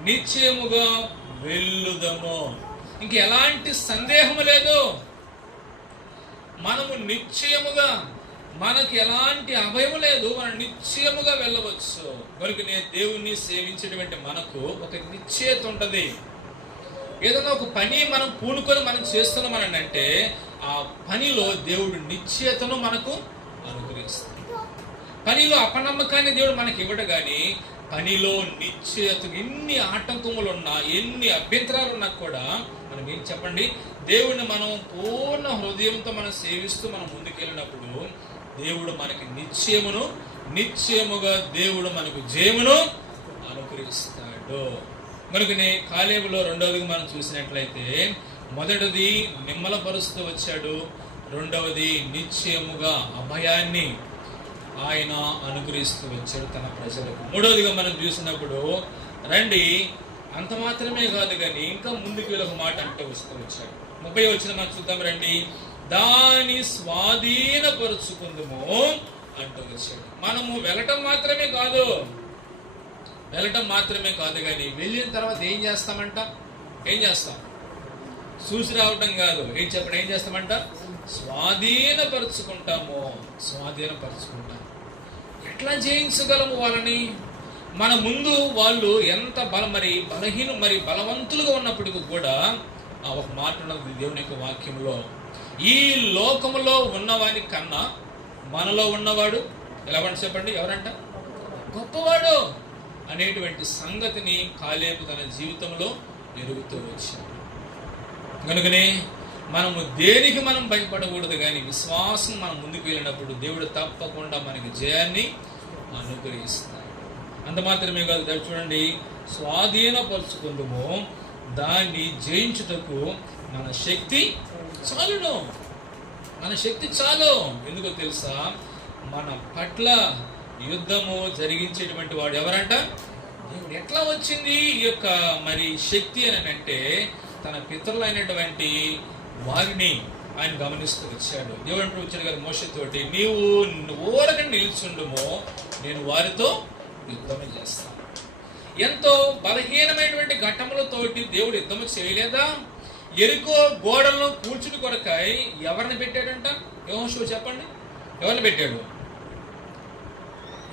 నిశ్చయముగా వెళ్ళుదము. ఇంక ఎలాంటి సందేహము లేదు. మనము నిశ్చయముగా, మనకి ఎలాంటి అభయం లేదు, మనం నిశ్చయముగా వెళ్ళవచ్చు. కనుకనే దేవుణ్ణి సేవించేటువంటి మనకు ఒక నిశ్చయత ఉంటుంది. ఏదైనా ఒక పని మనం పూనుకొని మనం చేస్తున్నామని అంటే ఆ పనిలో దేవుడు నిశ్చయతను మనకు అనుగ్రహిస్తాడు. పనిలో అపనమ్మకాన్ని దేవుడు మనకి ఇవ్వడు కానీ పనిలో నిశ్చయత, ఎన్ని ఆటంకములు ఉన్నా, ఎన్ని అభ్యంతరాలు ఉన్నా కూడా మనం ఏం చెప్పండి, దేవుడిని మనం పూర్ణ హృదయంతో మనం సేవిస్తూ మనం ముందుకెళ్ళినప్పుడు దేవుడు మనకి నిశ్చయముగా దేవుడు మనకు జయమును అనుగ్రహిస్తాడు. కనుకనే కాలేబులో రెండవదిగా మనం చూసినట్లయితే మొదటిది నిమ్మలపరుస్తూ వచ్చాడు, రెండవది నిశ్చయముగా అభయాన్ని ఆయన అనుగ్రహిస్తూ వచ్చాడు తన ప్రజలకు. మూడవదిగా మనం చూసినప్పుడు రండి, అంత మాత్రమే కాదు కానీ ఇంకా ముందుకు ఒక మాట అంటే వస్తూ వచ్చాడు. 30వ వచనం మనం చూద్దాం రండి. దాని స్వాధీనపరుచుకుందుము అంటూ వచ్చాడు. మనము వెళ్ళటం మాత్రమే కాదు కానీ వెళ్ళిన తర్వాత ఏం చేస్తామంట? ఏం చేస్తాం? చూసి రావటం కాదు. ఏం చెప్పండి? ఏం చేస్తామంట? స్వాధీనపరుచుకుంటాము. ఎట్లా జయించగలము వాళ్ళని? మన ముందు వాళ్ళు ఎంత బలవంతులుగా ఉన్నప్పటికీ కూడా ఒక మాట ఉన్నది దేవుని యొక్క వాక్యంలో, ఈ లోకములో ఉన్నవాని కన్నా మనలో ఉన్నవాడు ఎలాగంటే చెప్పండి, ఎవరంట? గొప్పవాడు అనేటువంటి సంగతిని కాలేబు తన జీవితంలో ఎరుగుతూ వచ్చాడు. కనుకనే మనము దేనికి మనం భయపడకూడదు కానీ విశ్వాసం మనం ముందుకు వెళ్ళినప్పుడు దేవుడు తప్పకుండా మనకి జయాన్ని అనుగ్రహిస్తాడు. అంత మాత్రమే కాదు, చూడండి, స్వాధీనపరుచుకుందుము, దాన్ని జయించుటకు మన శక్తి చాలు. ఎందుకో తెలుసా? మన పట్ల యుద్ధము జరిగించేటువంటి వాడు ఎవరంట? దేవుడు. ఎట్లా వచ్చింది ఈ యొక్క శక్తి అని అంటే తన పితరులైనటువంటి వారిని ఆయన గమనిస్తూ వచ్చాడు. దేవుడు అంటూ వచ్చాడు కదా మోషేతోటి, నీవు ఊరగా నిల్చుండుమో నేను వారితో యుద్ధము చేస్తాను. ఎంతో బలహీనమైనటువంటి ఘట్టములతోటి దేవుడు యుద్ధము చేయలేదా? ఎరికో గోడలను కూల్చుని కొరకై ఎవరిని పెట్టాడంట? యెహోషువ చెప్పండి, ఎవరిని పెట్టాడు?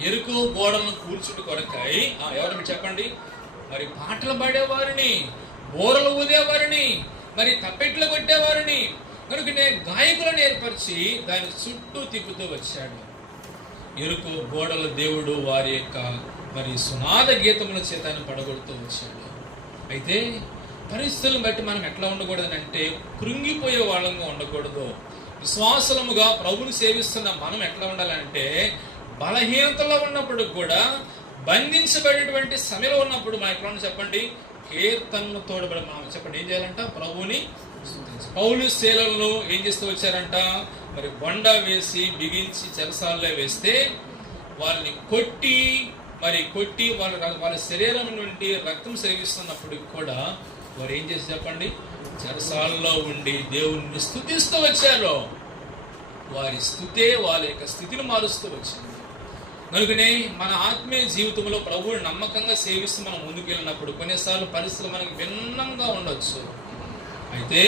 ఎరుకో గోడలను కూల్చుని కొరకై ఎవరిని చెప్పండి? పాటలు పాడేవారిని, బోరలు ఊదేవారిని, తప్పెట్లు కొట్టేవారిని, కనుకనే గాయకులను ఏర్పరిచి దాని చుట్టూ తిప్పుతూ వచ్చాడు. ఎరుకో గోడల దేవుడు వారి యొక్క సునాద గీతముల చేతాన్ని పడగొడుతూ వచ్చాడు. అయితే పరిస్థితులను బట్టి మనం ఎట్లా ఉండకూడదు అంటే కృంగిపోయే వాళ్ళంగా ఉండకూడదు. విశ్వాసముగా ప్రభుని సేవిస్తున్న మనం ఎట్లా ఉండాలంటే బలహీనతలో ఉన్నప్పుడు కూడా, బంధించబడినటువంటి సమయంలో ఉన్నప్పుడు మనం ఎట్లా చెప్పండి, కీర్తనలు తోడబడి మనం చెప్పండి ఏం చేయాలంట? ప్రభుని పౌలు శీలలను ఏం చేస్తూ వచ్చారంట? బొండ వేసి బిగించి చెరసాల్లో వేస్తే వాళ్ళని కొట్టి వాళ్ళ శరీరం నుండి రక్తం సేవిస్తున్నప్పుడు కూడా వారు ఏం చేసి చెప్పండి, చెరసాలలో ఉండి దేవుణ్ణి స్తుతిస్తూ వచ్చారు. వారి స్తుతే వాళ్ళ యొక్క స్థితిని మారుస్తూ వచ్చింది. కనుకనే మన ఆత్మీయ జీవితంలో ప్రభువుని నమ్మకంగా సేవిస్తూ మనం ముందుకు వెళ్ళినప్పుడు కొన్నిసార్లు పరిస్థితులు మనకి భిన్నంగా ఉండొచ్చు. అయితే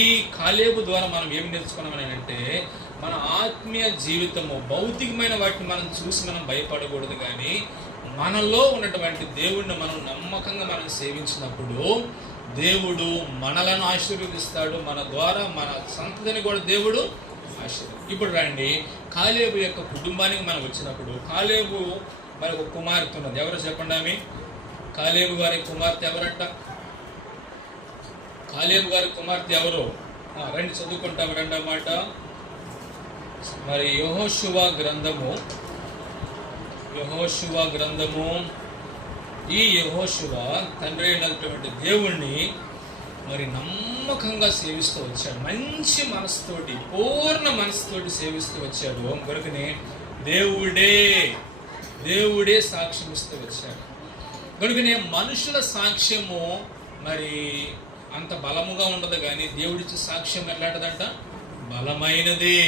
ఈ కాలేబు ద్వారా మనం ఏం నేర్చుకున్నామని అంటే, మన ఆత్మీయ జీవితము భౌతికమైన వాటిని మనం చూసి మనం భయపడకూడదు, కానీ మనలో ఉన్నటువంటి దేవుడిని మనం నమ్మకంగా మనం సేవించినప్పుడు దేవుడు మనలను ఆశీర్వదిస్తాడు. మన ద్వారా మన సంతతిని కూడా దేవుడు ఆశీర్వదిస్తాడు. ఇప్పుడు రండి, కాలేబు యొక్క కుటుంబానికి మనం వచ్చినప్పుడు, కాలేబు మరి ఒక కుమార్తె ఉన్నది. ఎవరో చెప్పండి ఆమె? కాలేబు గారి కుమార్తె ఎవరంట? కాలేబు గారి కుమార్తె ఎవరు? రండి చదువుకుంటాం రెండో మాట. మరి యెహోషువ గ్రంథము ఈ యెహోషువ తండ్రి అయినటువంటి దేవుణ్ణి మరి నమ్మకంగా సేవిస్తూ వచ్చాడు. మంచి మనసుతోటి, పూర్ణ మనసుతోటి సేవిస్తూ వచ్చాడు. కనుకనే దేవుడే సాక్ష్యం ఇస్తూ వచ్చాడు. కనుకనే మనుషుల సాక్ష్యము మరి అంత బలముగా ఉండదు, కానీ దేవుడిచ్చే సాక్ష్యం ఎలాంటిదంట? బలమైనది.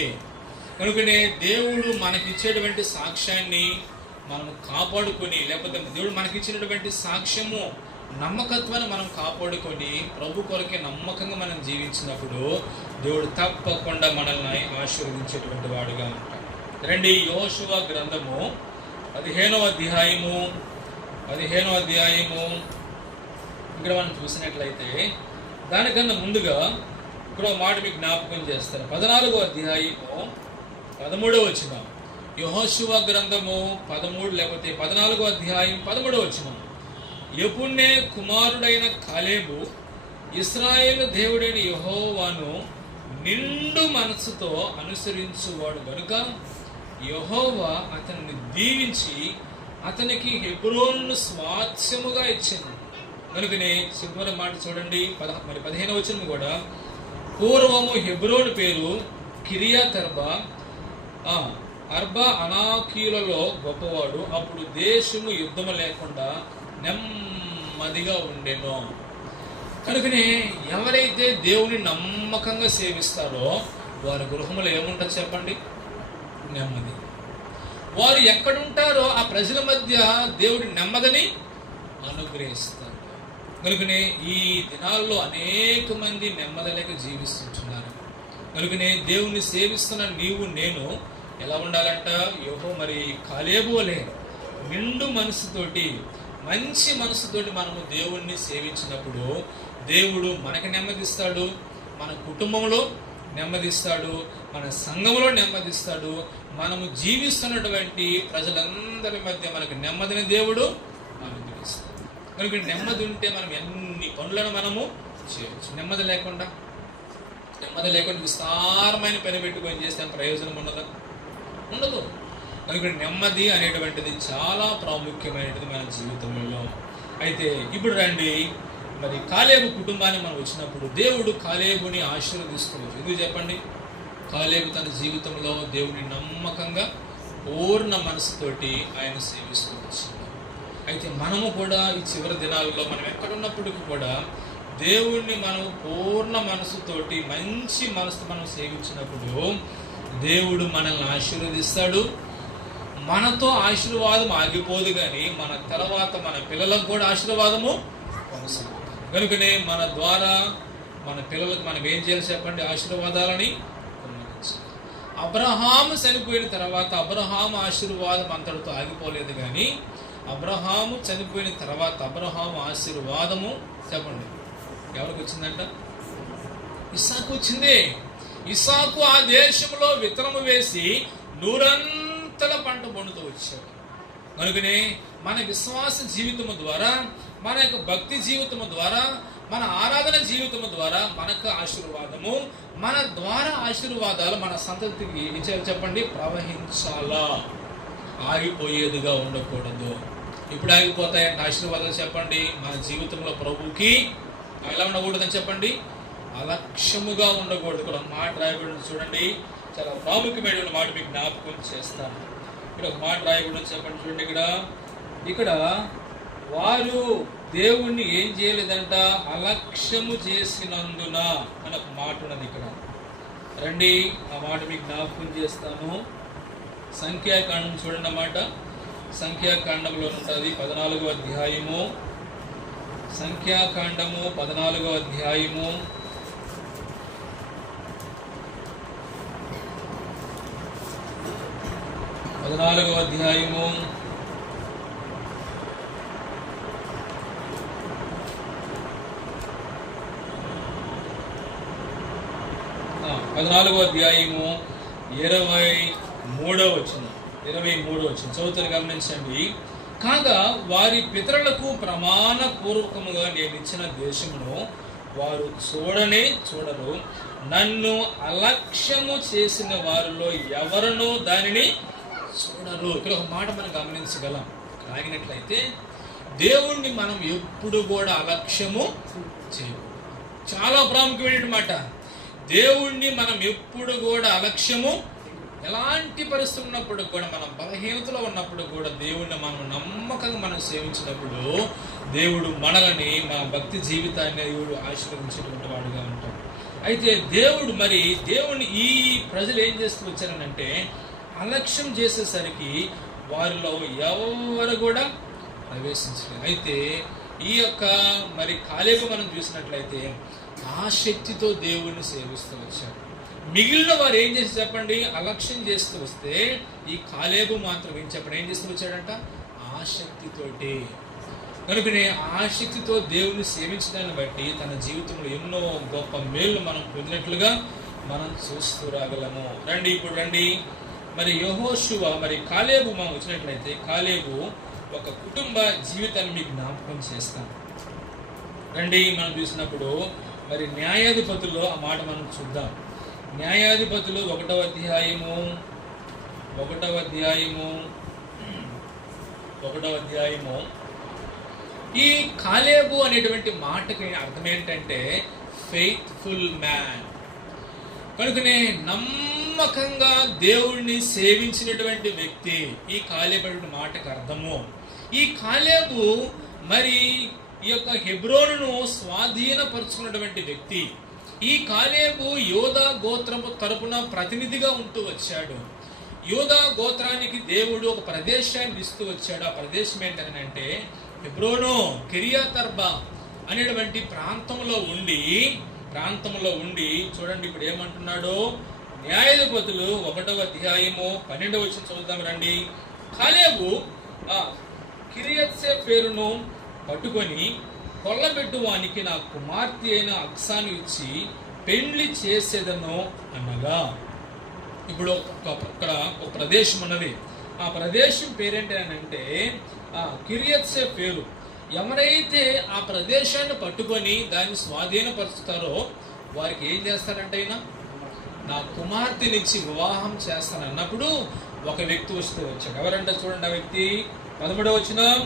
కనుకనే దేవుడు మనకిచ్చేటువంటి సాక్ష్యాన్ని మనం కాపాడుకొని, లేకపోతే దేవుడు మనకిచ్చినటువంటి సాక్ష్యము నమ్మకత్వాన్ని మనం కాపాడుకొని ప్రభు కొరకే నమ్మకంగా మనం జీవించినప్పుడు దేవుడు తప్పకుండా మనల్ని ఆశీర్వదించేటువంటి వాడుగా ఉంటాడు. రండి, యెహోషువ గ్రంథము 15వ అధ్యాయము ఇక్కడ మనం చూసినట్లయితే, దానికన్నా ముందుగా ఇక్కడ మాట మీకు జ్ఞాపకం చేస్తాను. 14వ అధ్యాయము 13వ వచనం. యెహోషువ గ్రంథము 13 లేకపోతే 14వ అధ్యాయం 13వ వచనం. యెఫున్నె కుమారుడైన కాలేబు ఇశ్రాయేలు దేవుడైన యెహోవాను నిండు మనసుతో అనుసరించువాడు గనుక యెహోవా అతన్ని దీవించి అతనికి హెబ్రోనును స్వాస్థ్యముగా ఇచ్చింది. కనుకనే చివరి మాట చూడండి, 15వ వచనం కూడా. పూర్వము హెబ్రోను పేరు కిరియత్ అర్బా అనాకీలలో గొప్పవాడు. అప్పుడు దేశము యుద్ధము లేకుండా నెమ్మదిగా ఉండెను. కనుకనే ఎవరైతే దేవుని నమ్మకంగా సేవిస్తారో వారి గృహములో ఏముంటుంది చెప్పండి? నెమ్మది. వారు ఎక్కడుంటారో ఆ ప్రజల మధ్య దేవుడి నెమ్మదిని అనుగ్రహిస్తారు. కనుకనే ఈ దినాల్లో అనేక మంది నెమ్మది లేక జీవిస్తుంటున్నారు. కనుకనే దేవుణ్ణి సేవిస్తున్న నీవు నేను ఎలా ఉండాలంట? మరి కాలేబు వలె నిండు మనసుతోటి, మంచి మనసుతోటి మనము దేవుణ్ణి సేవించినప్పుడు దేవుడు మనకి నెమ్మదిస్తాడు, మన కుటుంబంలో నెమ్మదిస్తాడు, మన సంఘంలో నెమ్మదిస్తాడు, మనము జీవిస్తున్నటువంటి ప్రజలందరి మధ్య మనకు నెమ్మదిని దేవుడు అనుగ్రహిస్తాడు. కనుక నెమ్మది ఉంటే మనం ఎన్ని పనులను మనము చేయవచ్చు. నెమ్మది లేకుండా విస్తారమైన పని పెట్టుకొని చేస్తే ప్రయోజనం ఉండదు. కనుక నెమ్మది అనేటువంటిది చాలా ప్రాముఖ్యమైనది మన జీవితంలో. అయితే ఇప్పుడు రండి, మరి కాలేబు కుటుంబాన్ని మనం వచ్చినప్పుడు దేవుడు కాలేబుని ఆశీర్వదిస్తున్నారు. ఎందుకు చెప్పండి? కాలేబు తన జీవితంలో దేవుని నమ్మకంగా పూర్ణ మనసుతోటి ఆయన సేవిస్తూ వచ్చింది. అయితే మనము కూడా ఈ చివరి దినాల్లో మనం ఎక్కడున్నప్పటికీ కూడా దేవుణ్ణి మనం పూర్ణ మనసుతోటి, మంచి మనసుతో మనం సేవించినప్పుడు దేవుడు మనల్ని ఆశీర్వదిస్తాడు. మనతో ఆశీర్వాదం ఆగిపోదు, కానీ మన తర్వాత మన పిల్లలకు కూడా ఆశీర్వాదము కొనసాగుతుంది. కనుకనే మన ద్వారా మన పిల్లలకు మనం ఏం చేయాలి చెప్పండి? ఆశీర్వాదాలని కొనసాగించాలి. అబ్రహాము చనిపోయిన తర్వాత అబ్రహాము ఆశీర్వాదం అంతటితో ఆగిపోలేదు, కానీ అబ్రహాము చనిపోయిన తర్వాత అబ్రహాము ఆశీర్వాదము చెప్పండి ఎవరికి వచ్చిందంట? ఇస్సాకు వచ్చింది. ఇస్సాకు ఆ దేశంలో విత్తనము వేసి నూరంతల పంట పండుతూ వచ్చాడు. కనుకనే మన విశ్వాస జీవితము ద్వారా, మన యొక్క భక్తి జీవితము ద్వారా, మన ఆరాధన జీవితము ద్వారా మనకు ఆశీర్వాదము, మన ద్వారా ఆశీర్వాదాలు మన సంతతికి చెప్పండి ప్రవహించాలా, ఆగిపోయేదిగా ఉండకూడదు. ఇప్పుడు ఆగిపోతాయంటే ఆశీర్వాదాలు చెప్పండి? మన జీవితంలో ప్రభువుకి ఎలా ఉండకూడదని చెప్పండి? అలక్ష్యముగా ఉండకూడదు. ఇక్కడ మాట రాయబడి చూడండి, చాలా ప్రాముఖ్యమైన మాట మీకు జ్ఞాపకం చేస్తాను. ఇక్కడ ఒక మాట రాయబడి చెప్పండి చూడండి. ఇక్కడ వారు దేవుణ్ణి ఏం చేయలేదంట? అలక్ష్యము చేసినందున అని ఒక మాట ఉన్నది. ఇక్కడ రండి, ఆ మాట మీకు జ్ఞాపకం చేస్తాను. సంఖ్యాకాండం చూడండి అన్నమాట. సంఖ్యాకాండంలో ఉంటుంది 14వ అధ్యాయము. సంఖ్యాకాండము 14వ అధ్యాయము 14వ అధ్యాయము 23వ వచనం చదువుతాను, గమనించండి. కాగా వారి పితరులకు ప్రమాణ పూర్వకముగా నేను ఇచ్చిన దేశమును వారు చూడరు, నన్ను అలక్ష్యము చేసిన వారిలో ఎవరునూ దానిని చూడరు. ఇక్కడ ఒక మాట మనం గమనించగలం. తాగినట్లయితే దేవుణ్ణి మనం ఎప్పుడు కూడా అలక్ష్యము చేయకూడదు. చాలా ప్రాముఖ్యమైన మాట. దేవుణ్ణి మనం ఎప్పుడు కూడా అలక్ష్యము, ఎలాంటి పరిస్థితులు ఉన్నప్పుడు కూడా, మనం బలహీనతలో ఉన్నప్పుడు కూడా దేవుణ్ణి మనం నమ్మకంగా మనం సేవించినప్పుడు దేవుడు మనల్ని, మన భక్తి జీవితాన్ని దేవుడు ఆశీర్వదించేటువంటి వాడుగా ఉంటాడు. అయితే దేవుడిని ఈ ప్రజలు ఏం చేస్తూ వచ్చారనంటే, అలక్ష్యం చేసేసరికి వారిలో ఎవరు కూడా ప్రవేశించలేదు. అయితే ఈ యొక్క కాలేబు మనం చూసినట్లయితే ఆసక్తితో దేవుణ్ణి సేవిస్తూ వచ్చాడు. మిగిలిన వారు ఏం చేసి చెప్పండి, అలక్ష్యం చేస్తూ వస్తే ఈ కాలేబు మాత్రం ఏం చెప్పండి, ఏం చేస్తూ వచ్చాడంట, ఆసక్తితోటి. కనుకనే ఆసక్తితో దేవుణ్ణి సేవించడాన్ని బట్టి తన జీవితంలో ఎన్నో గొప్ప మేళ్ళు మనం పొందినట్లుగా మనం చూస్తూ రాగలము. రండి యెహోషువ కాలేబు మనం వచ్చినట్లయితే, కాలేబు ఒక కుటుంబ జీవితాన్ని మీకు జ్ఞాపకం చేస్తాం. రండి, మనం చూసినప్పుడు న్యాయాధిపతుల్లో ఆ మాట మనం చూద్దాం. న్యాయాధిపతులు 1వ అధ్యాయము ఈ కాలేబు అనేటువంటి మాటకి అర్థం ఏంటంటే ఫెయిత్ఫుల్ మ్యాన్. కనుకనే నమ్మకంగా దేవుణ్ణి సేవించినటువంటి వ్యక్తి ఈ కాలేబు మాటకు అర్థము. ఈ కాలేబు ఈ యొక్క హెబ్రోనును స్వాధీనపరుచుకున్నటువంటి వ్యక్తి. ఈ కాలేబు యోధా గోత్రము తరపున ప్రతినిధిగా ఉంటూ వచ్చాడు. యోధా గోత్రానికి దేవుడు ఒక ప్రదేశాన్ని ఇస్తూ వచ్చాడు. ఆ ప్రదేశం ఏంటంటే హెబ్రోను, కిరియతర్బా అనేటువంటి ప్రాంతంలో ఉండి చూడండి ఇప్పుడు ఏమంటున్నాడు. న్యాయాధిపతులు 1వ అధ్యాయము 12వ వచనం చదువుదాం రండి. కాలేబు కిరియత్సేఫేరును పట్టుకొని కొల్లబెట్టువానికి నా కుమార్తె అయిన అక్సాను ఇచ్చి పెండ్లి చేసేదను అనగా, ఇప్పుడు అక్కడ ఒక ప్రదేశం ఉన్నది. ఆ ప్రదేశం పేరేంటంటే కిరియత్సేఫేరు. ఎవరైతే ఆ ప్రదేశాన్ని పట్టుకొని దాన్ని స్వాధీనపరుచుతారో వారికి ఏం చేస్తారంటే, అయినా నా కుమార్తెనిచ్చి వివాహం చేస్తానన్నప్పుడు ఒక వ్యక్తి వస్తూ వచ్చాడు. ఎవరంటే చూడండి ఆ వ్యక్తి. 13వ వచనం.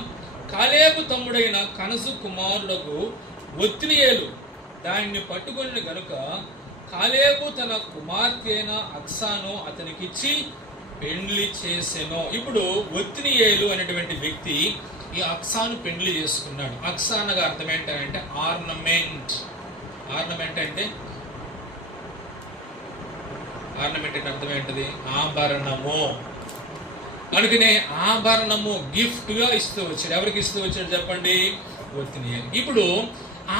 కాలేబు తమ్ముడైన కనసు కుమారుడకు ఒత్నియేలు దాన్ని పట్టుకొని గనుక కాలేబు తన కుమార్తె అయిన అక్సాను అతనికిచ్చి పెండ్లి చేసెను. ఇప్పుడు ఒత్నియేలు అనేటువంటి వ్యక్తి ఈ అక్సాను పెండ్లి చేసుకున్నాడు. అక్సానగా అర్థం ఏంటంటే ఆర్నమెంట్. ఆర్నమెంట్ అంటే అర్థం ఏంటది, ఆభరణము. అందుకనే ఆభరణము గిఫ్ట్గా ఇస్తూ వచ్చాడు. ఎవరికి ఇస్తూ వచ్చాడు చెప్పండి, ఒత్నియేలు. ఇప్పుడు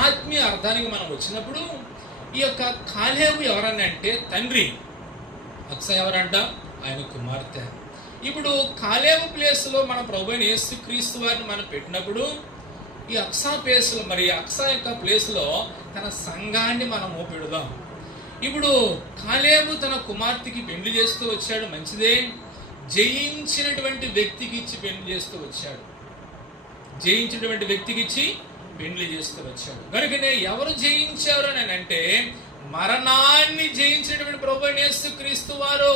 ఆత్మీయ అర్థానికి మనం వచ్చినప్పుడు ఈ యొక్క కాలేబు ఎవరన్నా అంటే తండ్రి, అక్స ఎవరంట, ఆయన కుమార్తె. ఇప్పుడు కాలేబు ప్లేస్లో మన ప్రభువైన యేసుక్రీస్తు వారిని మనం పెట్టినప్పుడు ఈ అక్సా ప్లేస్లో అక్సా యొక్క ప్లేస్లో తన సంఘాన్ని మనము పెడదాం. ఇప్పుడు కాలేబు తన కుమార్తెకి పెళ్లి చేస్తూ వచ్చాడు, మంచిదే. జయించినటువంటి వ్యక్తికి ఇచ్చి పెళ్లి చేస్తూ వచ్చాడు. కనుకనే ఎవరు జయించారు అని అంటే మరణాన్ని జయించినటువంటి ప్రభువైన యేసుక్రీస్తు వారు.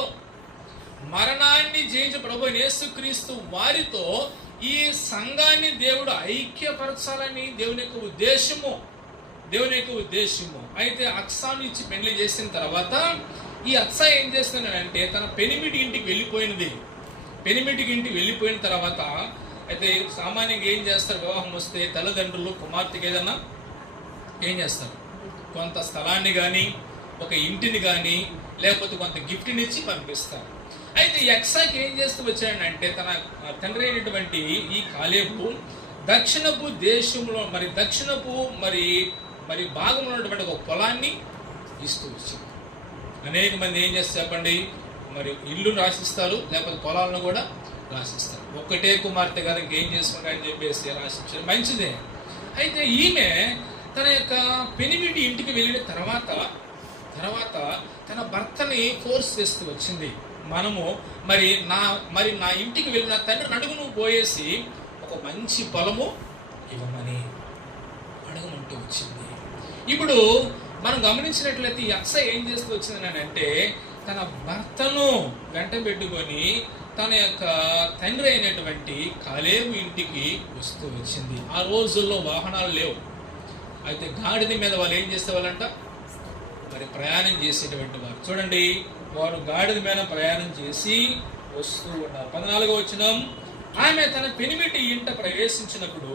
మరణాన్ని జయించిన ప్రభువైన యేసుక్రీస్తు వారితో ఈ సంఘాన్ని దేవుడు ఐక్యపరచాలని దేవుని యొక్క ఉద్దేశము. అయితే అక్సాను ఇచ్చి పెళ్లి చేసిన తర్వాత ఈ అక్స ఏం చేస్తున్నాడంటే తన పెనిమిటి ఇంటికి వెళ్ళిపోయిన తర్వాత అయితే సామాన్యంగా ఏం చేస్తారు, వివాహం వస్తే తల్లిదండ్రులు కుమార్తెకి ఏదన్నా ఏం చేస్తారు, కొంత స్థలాన్ని కానీ ఒక ఇంటిని కానీ లేకపోతే కొంత గిఫ్ట్ని ఇచ్చి పంపిస్తారు. అయితే యెఫ్తాకి ఏం చేస్తూ వచ్చాడంటే తన తండ్రి అయినటువంటి ఈ కాలేబు దక్షిణపు దేశంలో మరి భాగంలో ఉన్నటువంటి ఒక పొలాన్ని ఇస్తూ వచ్చాడు. అనేక మంది ఏం చేస్తారు చెప్పండి, మరి ఇల్లు రాసిస్తారు, లేకపోతే పొలాలను కూడా రాసిస్తారు. ఒక్కటే కుమార్తె కదా ఇంకేం చేసుకుంటారని చెప్పేసి రాసిచ్చారు, మంచిదే. అయితే ఈమె తన యొక్క పెనిమిటి ఇంటికి వెళ్ళిన తర్వాత తన భర్తని ఫోర్స్ చేస్తూ వచ్చింది. మరి నా ఇంటికి వెళ్ళిన తండ్రి అడుగు నువ్వు పోయేసి ఒక మంచి పొలము ఇవ్వమని అడగమంటూ వచ్చింది. ఇప్పుడు మనం గమనించినట్లయితే యెఫ్తా ఏం చేస్తూ వచ్చిందని అంటే తన భర్తను వెంట పెట్టుకొని తన యొక్క తండ్రి అయినటువంటి కాలేబు ఇంటికి వస్తూ వచ్చింది. ఆ రోజుల్లో వాహనాలు లేవు. అయితే గాడిద మీద వాళ్ళు ఏం చేసేవాళ్ళంట, మరి ప్రయాణం చేసేటువంటి వారు. చూడండి, వారు గాడిద మీద ప్రయాణం చేసి వస్తూ ఉన్నారు. 14వ వచనం, ఆమె తన పెనిమిటి ఇంట ప్రవేశించినప్పుడు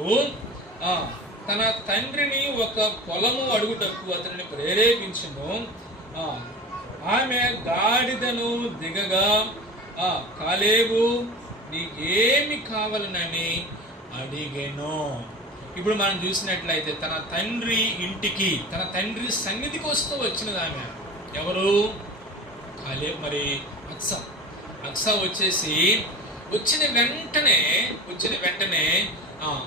తన తండ్రిని ఒక పొలము అడుగుటకు అతనిని ప్రేరేపించును. ఆమె గాడిదను దిగగా కాలేబు నీకేమి కావాలనని అడిగెను. ఇప్పుడు మనం చూసినట్లయితే తన తండ్రి ఇంటికి, తన తండ్రి సన్నిధికి వస్తూ వచ్చినది ఆమె. ఎవరు? కాలేబు. మరి అక్సా వచ్చేసి వచ్చిన వెంటనే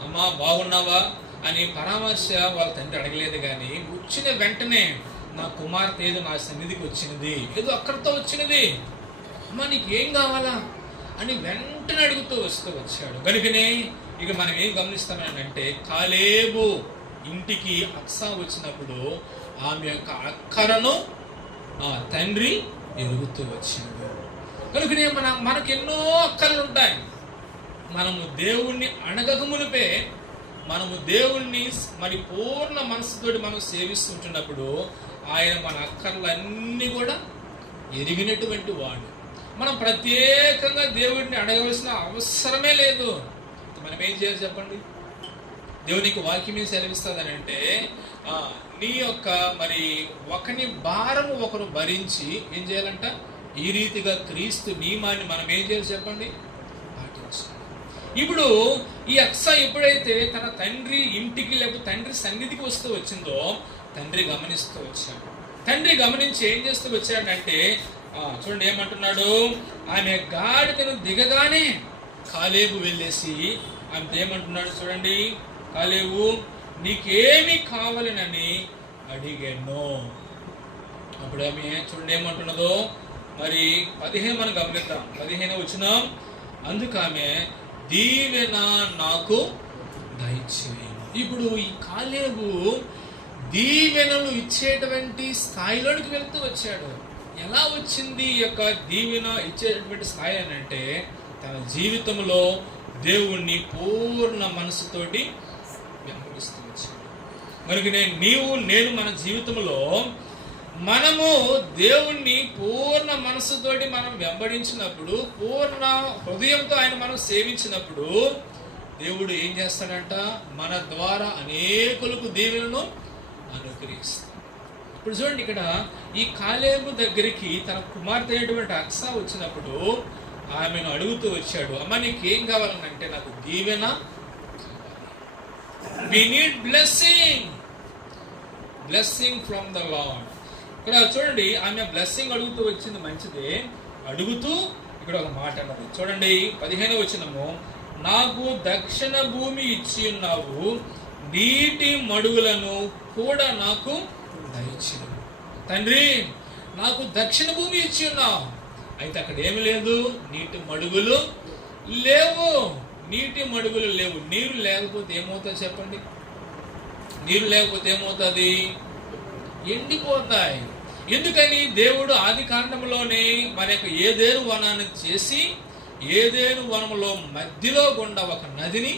అమ్మా బాగున్నావా అని పరామర్శ వాళ్ళ తండ్రి అడగలేదు. కానీ వచ్చిన వెంటనే నా కుమార్తె ఏదో నా సన్నిధికి వచ్చినది, ఏదో అక్కడితో వచ్చినది, అమ్మా నీకు ఏం కావాలా అని వెంటనే అడుగుతూ వచ్చాడు. కనుకనే ఇక మనం ఏం గమనిస్తామంటే కాలేబు ఇంటికి అక్సా వచ్చినప్పుడు ఆమె యొక్క అక్కరను తండ్రి ఎరుగుతూ వచ్చాడు. కనుకనే మనకు ఎన్నో అక్కర్లు ఉంటాయి. మనము దేవుణ్ణి అడగక మునిపే మనము దేవుణ్ణి మరి పూర్ణ మనసుతోటి మనం సేవిస్తుంటున్నప్పుడు ఆయన మన అక్కర్లన్నీ కూడా ఎరిగినటువంటి వాడు. మనం ప్రత్యేకంగా దేవుడిని అడగవలసిన అవసరమే లేదు. మనం ఏం చేయాలి చెప్పండి? దేవునికి వాక్యం ఏం సెలవిస్తుంది అంటే నీ యొక్క మరి ఒకని భారము ఒకరు భరించి ఏం చేయాలంట, ఈ రీతిగా క్రీస్తు నియమాన్ని మనం ఏం చేయాలి చెప్పండి, పాటించాలి. ఇప్పుడు ఈ అక్సా ఎప్పుడైతే తన తండ్రి ఇంటికి లేకపోతే తండ్రి సన్నిధికి వస్తూ వచ్చిందో తండ్రి గమనిస్తూ వచ్చాడు. తండ్రి గమనించి ఏం చేస్తూ వచ్చాడంటే చూడండి ఏమంటున్నాడు, ఆమె గాడిదను దిగగానే కాలేబు వెళ్ళేసి ఆమె ఏమంటున్నాడు చూడండి, కాలేబు నీకేమి కావాలనని అడిగాను. అప్పుడు ఆమె చూడండి ఏమంటున్నదో, మరి 15 మనం గమనిద్దాం. 15వ వచనం, అందుకు ఆమె దీవెన నాకు దయచేయను. ఇప్పుడు ఈ కాలేబు దీవెనలు ఇచ్చేటువంటి స్థాయిలోనికి వెళ్తూ వచ్చాడు. ఎలా వచ్చింది ఈ యొక్క దీవెన ఇచ్చేటువంటి స్థాయి అని అంటే తన జీవితంలో దేవుణ్ణి పూర్ణ మనసుతోటి వెంబడిస్తూ వచ్చాడు. మరి నేను మన జీవితంలో మనము దేవుణ్ణి పూర్ణ మనసుతోటి మనం వెంబడించినప్పుడు, పూర్ణ హృదయంతో ఆయన మనం సేవించినప్పుడు దేవుడు ఏం చేస్తాడంట, మన ద్వారా అనేకులకు దీవెనను అనుగ్రహిస్తాడు. ఇప్పుడు చూడండి, ఇక్కడ ఈ కాలేబు దగ్గరికి తన కుమార్తె అయినటువంటి అక్సా వచ్చినప్పుడు ఆమెను అడుగుతూ వచ్చాడు, అమ్మ నీకేం కావాలనంటే నాకు దీవెన, we need blessing from the Lord. ఇక్కడ చూడండి, ఆమె బ్లెస్సింగ్ అడుగుతూ వచ్చింది, మంచిదే. అడుగుతూ ఇక్కడ ఒక మాట అన్నది చూడండి, 15వ వచనము, నాకు దక్షిణ భూమి ఇచ్చి ఉన్నావు, నీటి మడుగులను కూడా నాకు దయచేయు. తండ్రి నాకు దక్షిణ భూమి ఇచ్చి ఉన్నావు, అయితే అక్కడ ఏమి లేదు, నీటి మడుగులు లేవు. నీరు లేకపోతే ఏమవుతుంది చెప్పండి? నీరు లేకపోతే ఏమవుతుంది? ఎండిపోతాయి. ఎందుకని? దేవుడు ఆది కాండంలోనే మన యొక్క ఏదేను వనాన్ని చేసి ఏదేను వనంలో మధ్యలో గుండా ఒక నదిని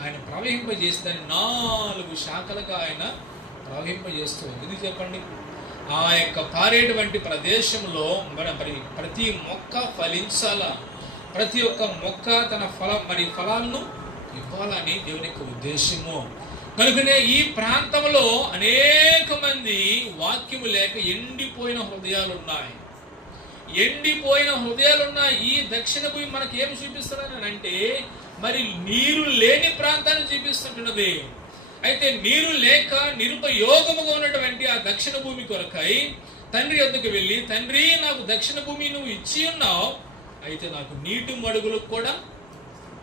ఆయన ప్రవహింపజేస్తాని 4 శాఖలుగా ఆయన ప్రవహింపజేస్తూ. ఇది చెప్పండి, ఆ యొక్క పారేటువంటి ప్రదేశంలో మరి ప్రతి మొక్క ఫలించాలా, ప్రతి ఒక్క మొక్క తన ఫలాలను ఇవ్వాలని దేవుని యొక్క ఉద్దేశము. కనుకనే ఈ ప్రాంతంలో అనేక మంది వాక్యము లేక ఎండిపోయిన హృదయాలు ఉన్నాయి. ఎండిపోయిన హృదయాలున్న ఈ దక్షిణ భూమి మనకి ఏమి చూపిస్తున్నారని అంటే మరి నీరు లేని ప్రాంతాన్ని చూపిస్తుంటున్నది. అయితే నీరు లేక నిరుపయోగముగా ఉన్నటువంటి ఆ దక్షిణ భూమి కొరకై తండ్రి వద్దకు వెళ్ళి, తండ్రి నాకు దక్షిణ భూమి నువ్వు ఇచ్చి ఉన్నావు, అయితే నాకు నీటి మడుగులకు కూడా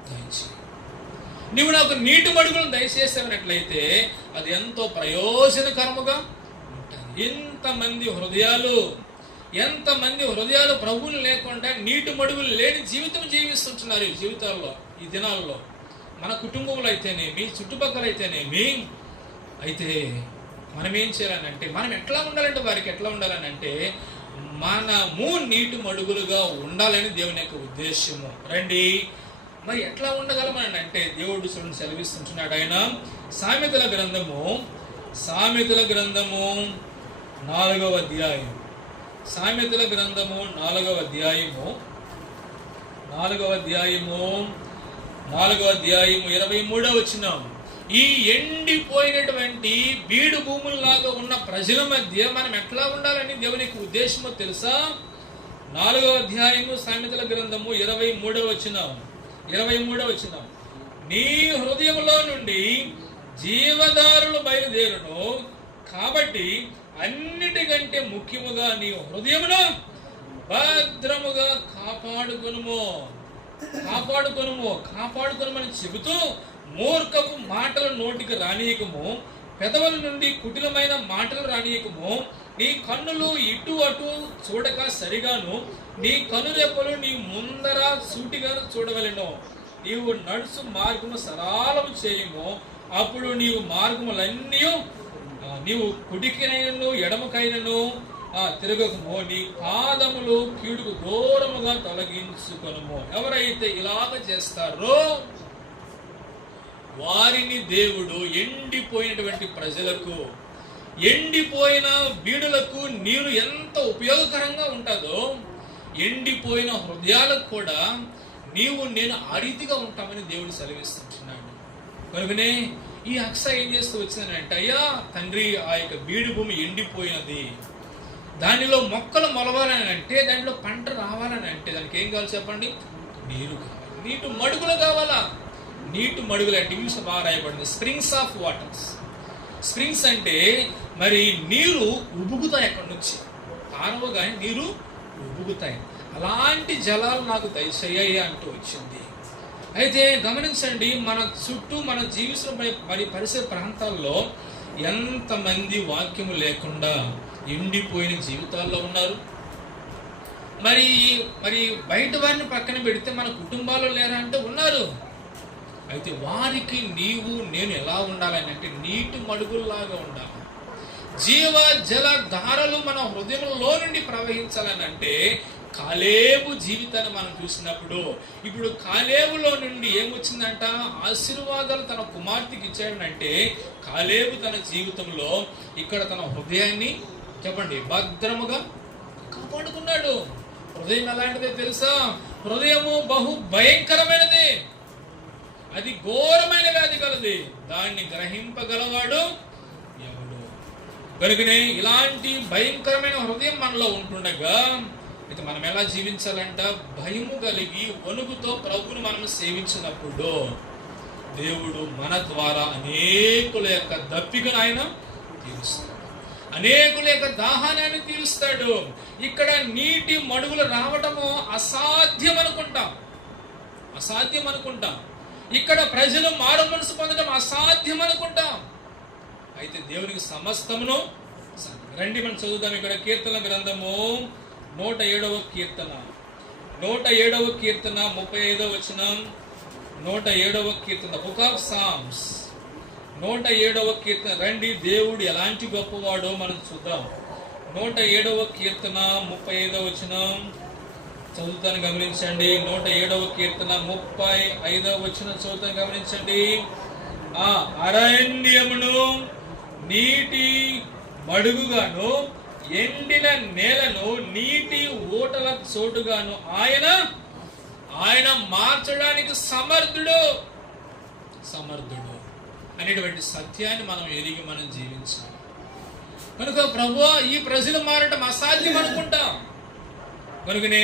దయచేయి. నువ్వు నాకు నీటి మడుగులను దయచేసేవనట్లయితే అది ఎంతో ప్రయోజనకరముగా ఉంటుంది. ఎంతమంది హృదయాలు ప్రభువులు లేకుండా నీటి మడుగులు లేని జీవితం జీవిస్తుంటున్నారు ఈ జీవితాల్లో, ఈ దినాల్లో. మన కుటుంబంలో అయితేనేమి, చుట్టుపక్కల అయితేనేమి. అయితే మనం ఏం చేయాలనంటే, మనం ఎట్లా ఉండాలంటే వారికి ఎట్లా ఉండాలనంటే మనము నీటి మడుగులుగా ఉండాలని దేవుని యొక్క ఉద్దేశము. రండి, మరి ఎట్లా ఉండగలమని అంటే దేవుడు చూడండి సెలవిస్తుంటున్నాడు. ఆయన సామెతల గ్రంథము 4వ అధ్యాయం, సామెతల గ్రంథము 4వ అధ్యాయము 23వ వచనం. ఈ ఎండిపోయినటువంటి బీడు భూముల్లాగా ఉన్న ప్రజల మధ్య మనం ఎట్లా ఉండాలని దేవునికి ఉద్దేశమో తెలుసా? 4వ అధ్యాయము సామెతల గ్రంథము 23వ వచనం. నీ హృదయంలో నుండి జీవదారులు బయలుదేరును, కాబట్టి అన్నిటికంటే ముఖ్యముగా నీ హృదయమును భద్రముగా కాపాడుకొనుమని చెబుతూ మూర్ఖపు మాటలు నోటికి రానియకము, పెదవుల నుండి కుటిలమైన మాటలు రానియకము. నీ కన్నులు ఇటు అటు చూడక సరిగాను, నీ కనురెప్పలు నీ ముందర సూటిగాను చూడవలెను. నీవు నడుచు మార్గము సరళము చేయము, అప్పుడు నీవు మార్గములన్నీ నీవు కుడికినైనను ఎడమకైనను తిరగకము, నీ పాదములు కీడుకు దూరముగా తొలగించుకొనుము. ఎవరైతే ఇలాగ చేస్తారో వారిని దేవుడు ఎండిపోయినటువంటి ప్రజలకు, ఎండిపోయిన బీడులకు నీరు ఎంత ఉపయోగకరంగా ఉంటుందో, ఎండిపోయిన హృదయాలకు కూడా నేను ఆ రీతిగా ఉంటామని దేవుడు సెలవిస్తున్నాడు. కనుకనే ఈ అక్ష ఏం చేస్తూ వచ్చిందంటే, అయ్యా తండ్రి, ఆ యొక్క బీడు భూమి ఎండిపోయినది, దానిలో మొక్కలు మొలవాలని అంటే, దానిలో పంట రావాలని అంటే దానికి ఏం కావాలి చెప్పండి? నీరు కావాలి, నీటి మడుగులు కావాలా? నీటి మడుగులు అంటే ఇంగ్లీష్ బాగా రాయబడింది స్ప్రింగ్స్ ఆఫ్ వాటర్స్. స్ప్రింగ్స్ అంటే మరి నీరు ఉబుకుతాయి, అక్కడి నుంచి పారవగానే నీరు ఉబుకుతాయి. అలాంటి జలాలు నాకు దయచేయి అంటూ వచ్చింది. అయితే గమనించండి, మన చుట్టూ మన జీవితం మరి పరిసర ప్రాంతాల్లో ఎంతమంది వాక్యము లేకుండా ఎండిపోయిన జీవితాల్లో ఉన్నారు. మరి బయట వారిని పక్కన పెడితే మన కుటుంబాల్లో లేరా అంటే ఉన్నారు. అయితే వారికి నేను ఎలా ఉండాలని అంటే నీటి మడుగుల్లాగా ఉండాలి. జీవ జల ధారలు మన హృదయంలో నుండి ప్రవహించాలని అంటే కాలేబు జీవితాన్ని మనం చూసినప్పుడు, ఇప్పుడు కాలేబులో నుండి ఏమొచ్చిందంట? ఆశీర్వాదాలు తన కుమార్తెకి ఇచ్చాడనంటే కాలేబు తన జీవితంలో ఇక్కడ తన హృదయాన్ని చెప్పండి భద్రముగా కాపాడుకున్నాడు. హృదయం ఎలాంటిదే తెలుసా? హృదయము బహు భయంకరమైనది, అది ఘోరమైన వ్యాధి కలది, దాన్ని గ్రహింపగలవాడు ఎవడు? కనుకనే ఇలాంటి భయంకరమైన హృదయం మనలో ఉంటుండగా అయితే మనం ఎలా జీవించాలంట? భయము కలిగి వణుకుతో ప్రభువుని మనం సేవించినప్పుడు దేవుడు మన ద్వారా అనేకుల యొక్క దప్పికను ఆయన తీరుస్తాడు, అనేకుల యొక్క దాహాన్ని ఆయన తీరుస్తాడు. ఇక్కడ నీటి మడుగులు రావటము అసాధ్యం అనుకుంటాం. ఇక్కడ ప్రజలు మారు మనసు పొందడం అసాధ్యం అనుకుంటాం. అయితే దేవునికి సమస్తమును. రండి మనం చదువుదాం. ఇక్కడ కీర్తన గ్రంథము 107వ కీర్తన 35వ వచనం. 107వ కీర్తన, బుక్ ఆఫ్ సామ్స్ 107వ కీర్తన. రండి, దేవుడు ఎలాంటి గొప్పవాడో మనం చూద్దాం. 107వ కీర్తన 35వ వచనం చదువుతాను, గమనించండి. 107వ కీర్తన 35వ వచనం చదువుతాను, గమనించండి. అరణ్యమును నీటి మడుగుగాను, ఎండిన నేలను నీటి ఊటల చోటుగాను ఆయన మార్చడానికి సమర్థుడు అనేటువంటి సత్యాన్ని మనం ఎరిగి మనం జీవించాలి. కనుక ప్రభువా, ఈ ప్రజలు మారటం అసాధ్యం అనుకుంటాం. కనుకనే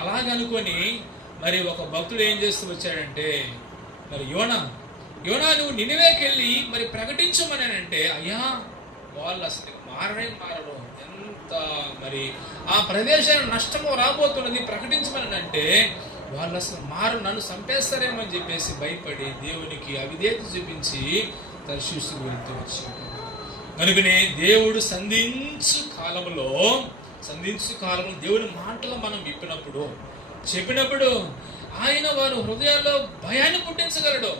అలాగనుకొని మరి ఒక భక్తుడు ఏం చేస్తూ వచ్చాడంటే, మరి యోనా నువ్వు నినివేకి వెళ్ళి మరి ప్రకటించమని అంటే, అయ్యా వాళ్ళు అసలు మారరు, ఎంత మరి ఆ ప్రదేశానికి నష్టము రాబోతున్నది ప్రకటించమని అంటే, వాళ్ళు అసలు నన్ను చంపేస్తారేమో అని చెప్పేసి భయపడి దేవునికి అవిధేయత చూపించి తర్షీషుకు వెళ్తూ వచ్చాడు. కనుకనే దేవుడు సంధించు కాలంలో దేవుని మాటలు మనం చెప్పినప్పుడు ఆయన వారు హృదయాల్లో భయాన్ని పుట్టించగలడు.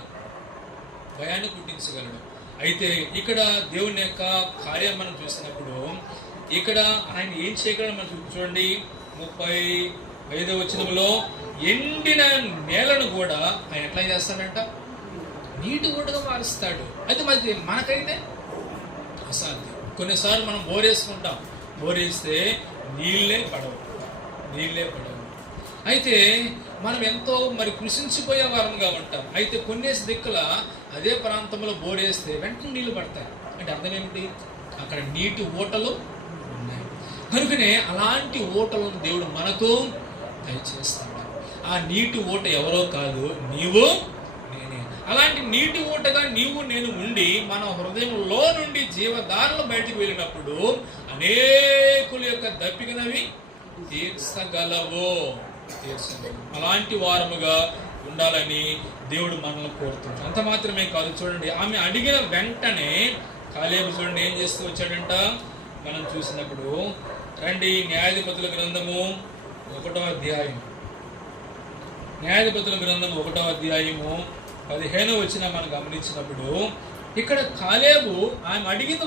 అయితే ఇక్కడ దేవుని యొక్క కార్యం మనం చూసినప్పుడు ఇక్కడ ఆయన ఏం చేయగలడు మనం చూడండి. 35వ వచనంలో ఎండిన నేలను కూడా ఆయన ఎట్లా చేస్తాడంట, నీటి ఊటగా మారుస్తాడు. అయితే మరి మనకైతే అసాధ్యం. కొన్నిసార్లు మనం బోరేసుకుంటాం, బోరేస్తే నీళ్ళే పడవు. అయితే మనం ఎంతో మరి కృషించిపోయే వారంగా ఉంటాం. అయితే కొన్నేసి దిక్కుల అదే ప్రాంతంలో బోరేస్తే వెంటనే నీళ్లు పడతాయి. అంటే అర్థం ఏమిటి, అక్కడ నీటి ఊటలు ఉన్నాయి. కనుకనే అలాంటి ఊటలను దేవుడు మనకు దయచేస్తాడు. ఆ నీటి ఊట ఎవరో కాదు, నీవు నేనే. అలాంటి నీటి ఊటగా నీవు నేను ఉండి మన హృదయంలో నుండి జీవదారులు బయటకు వెళ్ళినప్పుడు అనేకుల యొక్క దప్పికనవి తీర్చగలవు. అలాంటి వారముగా ఉండాలని దేవుడు మనల్ని కోరుతున్నాడు. అంత మాత్రమే కాదు, చూడండి ఆమె అడిగిన వెంటనే కాలేబు చూడండి ఏం చేస్తూ వచ్చాడంట. మనం చూసినప్పుడు రండి, న్యాయాధిపతుల గ్రంథము 1వ అధ్యాయం 15వ వచనం మనం గమనించినప్పుడు ఇక్కడ కాలేబు ఆమె అడిగింది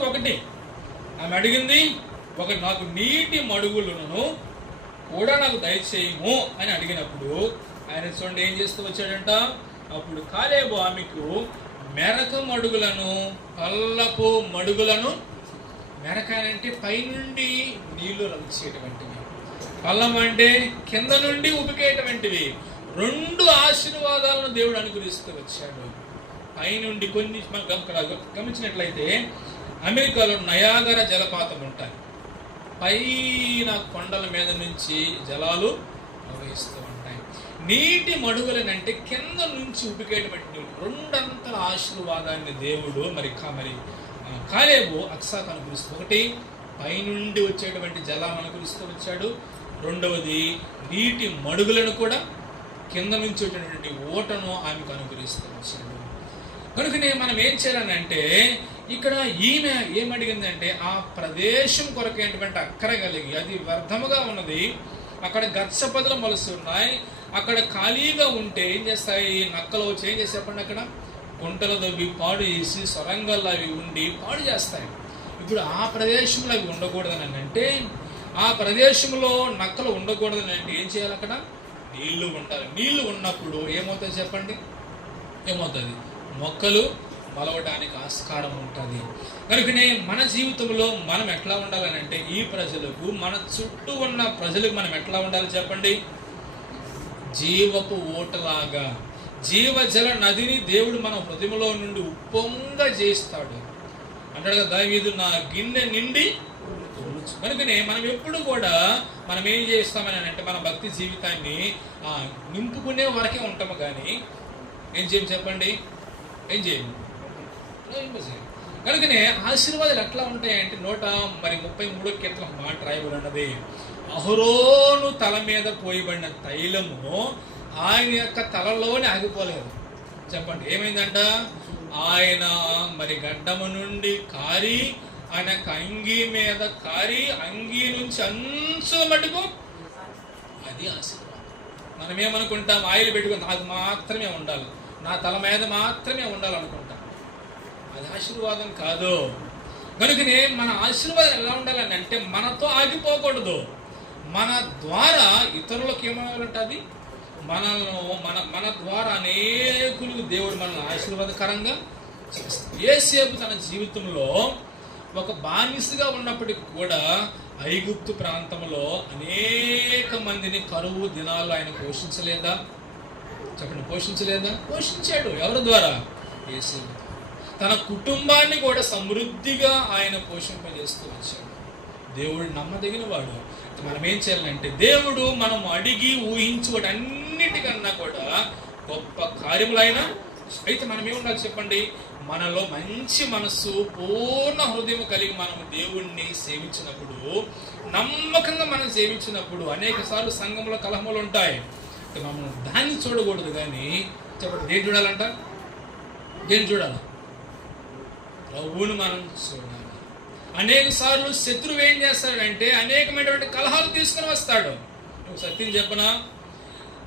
ఒకటి, నాకు నీటి మడుగులను కూడా నాకు దయచేయము అని అడిగినప్పుడు ఆయన చూడండి ఏం చేస్తూ వచ్చాడంట. అప్పుడు కాలేబు ఆమెకు మెరక మడుగులను, పల్లపు మడుగులను, మెరక అంటే పైనుండి నీళ్లు వచ్చేటువంటివి, పల్లం అంటే కింద నుండి ఉబికేటువంటివి, 2 ఆశీర్వాదాలను దేవుడు అనుగ్రహిస్తూ వచ్చాడు. పైనుండి కొన్ని గమనించినట్లయితే అమెరికాలో నయాగరా జలపాతం ఉంటాయి. పైన కొండల మీద నుంచి జలాలు ప్రవహిస్తూ ఉంటాయి. నీటి మడుగులనంటే కింద నుంచి ఉబికేటువంటి 2 అంతల ఆశీర్వాదాన్ని దేవుడు మరి కాలేబు అక్సాకు అనుగ్రహిస్తూ, ఒకటి పైనుండి వచ్చేటువంటి జలాలను అనుగ్రహిస్తూ వచ్చాడు, 2వది నీటి మడుగులను కూడా కింద నుంచి వచ్చేటువంటి ఓటను ఆమెకు అనుగ్రహిస్తూ వచ్చాడు. కనుకనే మనం ఏం చేయాలంటే ఇక్కడ ఈమె ఏమడిగిందంటే ఆ ప్రదేశం కొరకైనటువంటి అక్కర కలిగి, అది వ్యర్థముగా ఉన్నది, అక్కడ గచ్చపదలు మొలుస్తూ ఉన్నాయి, అక్కడ ఖాళీగా ఉంటే ఏం చేస్తాయి, నక్కలు వచ్చి ఏం చేసి చెప్పండి, అక్కడ గుంటలు దవ్వి పాడు చేసి సొరంగాలు అవి ఉండి పాడు చేస్తాయి. ఇప్పుడు ఆ ప్రదేశంలో అవి ఉండకూడదని అంటే, ఆ ప్రదేశంలో నక్కలు ఉండకూడదని అంటే ఏం చేయాలి, అక్కడ నీళ్లు ఉండాలి. నీళ్లు ఉన్నప్పుడు ఏమవుతుంది చెప్పండి, ఏమవుతుంది, మొక్కలు మలవడానికి ఆస్కారం ఉంటుంది. కనుకనే మన జీవితంలో మనం ఎట్లా ఉండాలని అంటే, ఈ ప్రజలకు, మన చుట్టూ ఉన్న ప్రజలకు మనం ఎట్లా ఉండాలి చెప్పండి, జీవపు ఓటలాగా, జీవజల నదిని దేవుడు మన హృదయంలో నుండి ఉప్పొంగ చేస్తాడు అంటాడు కదా దావీదు, నా గిన్నె నిండి. కనుకనే మనం ఎప్పుడు కూడా మనం ఏం చేస్తామని అంటే మన భక్తి జీవితాన్ని నింపుకునే వరకే ఉంటాము, కానీ ఏం చేయం చెప్పండి, ఏం చేయము. కనుకనే ఆశీర్వాదాలు ఎట్లా ఉంటాయంటే 133వ కీర్తన మాట రాయబడి ఉన్నది, అహరోను తల మీద పోయబడిన తైలము ఆయన యొక్క తలలోనే ఆగిపోలేదు. చెప్పండి ఏమైందంట, ఆయన మరి గడ్డము నుండి కారి ఆయన అంగీ మీద కారి, అంగీ నుంచి అంచుల మటుకు, అది ఆశీర్వాదం. మనం ఏమనుకుంటాం, ఆయిల్ పెట్టుకుని నాకు మాత్రమే ఉండాలి, నా తల మీద మాత్రమే ఉండాలనుకుంటాం, అది ఆశీర్వాదం కాదు. కనుకనే మన ఆశీర్వాదం ఎలా ఉండాలని అంటే మనతో ఆగిపోకూడదు, మన ద్వారా ఇతరులకు ఏమవుతుంటుంది, మన ద్వారా అనేకులకు దేవుడు మనల్ని ఆశీర్వాదకరంగా చేస్తాడు. యోసేపు తన జీవితంలో ఒక బానిసగా ఉన్నప్పటికీ కూడా ఐగుప్తు ప్రాంతంలో అనేక మందిని కరువు దినాల్లో ఆయన పోషించలేదా చెప్పండి, పోషించాడు. ఎవరి ద్వారా, యోసేపు. తన కుటుంబాన్ని కూడా సమృద్ధిగా ఆయన పోషింపజేస్తూ వచ్చాడు. దేవుడు నమ్మదగిన వాడు. మనం ఏం చేయాలంటే దేవుడు మనం అడిగి ఊహించుకోవడం అన్నిటికన్నా కూడా గొప్ప కార్యములైన అయితే మనం ఏముండాలి చెప్పండి, మనలో మంచి మనస్సు పూర్ణ హృదయం కలిగి మనం దేవుణ్ణి సేవించినప్పుడు, నమ్మకంగా మనం సేవించినప్పుడు, అనేక సార్లు సంఘంలో కలహములు ఉంటాయి, మనం దాన్ని చూడకూడదు. కానీ చెప్పండి, దేని చూడాలంట? దేని చూడాలి? ప్రభువును మనం చూడాలి. అనేక సార్లు శత్రువు ఏం చేస్తాడంటే అనేకమైనటువంటి కలహాలు తీసుకుని వస్తాడు. సత్యం చెప్పనా,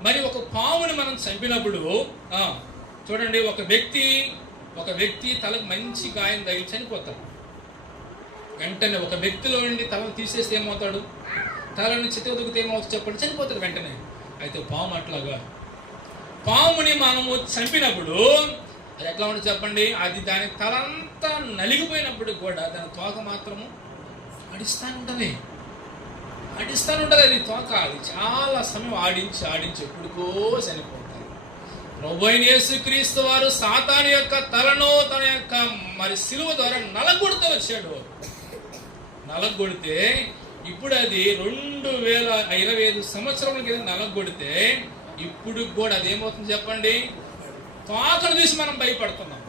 మరి ఒక పాముని మనం చంపినప్పుడు చూడండి, ఒక వ్యక్తి తలకు మంచి గాయం తగిలి చనిపోతాడు. వెంటనే ఒక వ్యక్తిలో నుండి తలను తీసేస్తే ఏమవుతాడు? తలని చితగొదిగితే ఏమవుతుంది చెప్పండి? చనిపోతాడు వెంటనే. అయితే పాము అట్లాగా, పాముని మనము చంపినప్పుడు అది ఎట్లా ఉంటుంది చెప్పండి? అది దాని తలంతా నలిగిపోయినప్పుడు కూడా దాని తోక మాత్రము ఆడిస్తాను ఉంటుంది. అది తోక. అది చాలా సమయం ఆడించి ఎప్పుడుకో చనిపోతారు. ప్రభువైన యేసుక్రీస్తు వారు సాతాను యొక్క తలను తన యొక్క మరి సిలువ ద్వారా నలగొడుతూ వచ్చాడు. నలగొడితే ఇప్పుడు అది 2025 సంవత్సరముల కింద నలగొడితే ఇప్పుడు కూడా అదేమవుతుంది చెప్పండి? తోకను చూసి మనం భయపడుతున్నాం.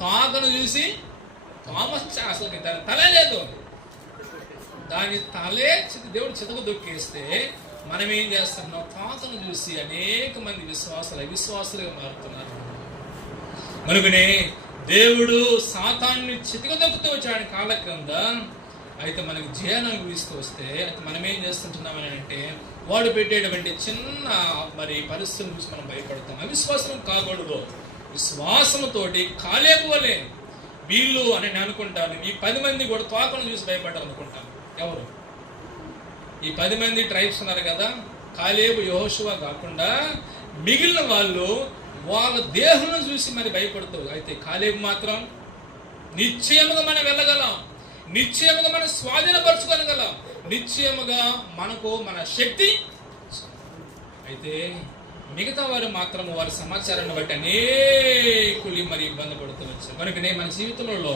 తోకను చూసి అసలు దాని తలే లేదు, దాని తలే దేవుడు చితకు దొక్కేస్తే మనం ఏం చేస్తున్నాం? తోకను చూసి అనేక మంది అవిశ్వాసులుగా మారుతున్నారు. కనుకనే దేవుడు సాతాన్ని చితకదొక్కుతూ వచ్చాడు కాళ్ళ క్రింద. అయితే మనకు జయాన్ని అనుభవిస్తూ వస్తే అయితే మనం ఏం చేస్తుంటున్నామని అంటే వాడు పెట్టేటువంటి చిన్న మరి పరిస్థితుల నుంచి మనం భయపడతాం. అవిశ్వాసం కాకూడదు. విశ్వాసంతోటి కాలేబు వలె వీళ్ళు అని నేను అనుకుంటాను. ఈ 10 మంది కూడా తోకను చూసి భయపడ్డారు అనుకుంటాను. ఎవరు? ఈ 10 మంది ట్రైబ్స్ ఉన్నారు కదా, కాలేబు యెహోషువ కాకుండా మిగిలిన వాళ్ళు వాళ్ళ దేహంను చూసి మరి భయపడుతూ, అయితే కాలేబు మాత్రం నిశ్చయముగా మనం వెళ్ళగలం, నిశ్చయముగా మనం స్వాధీనపరచుకోగలం, నిశ్చయముగా మనకు మన శక్తి. అయితే మిగతా వారు మాత్రం వారి సమాచారాన్ని బట్టి అనేకులు మరి ఇబ్బంది పడుతూ వచ్చారు. కనుకనే మన జీవితంలో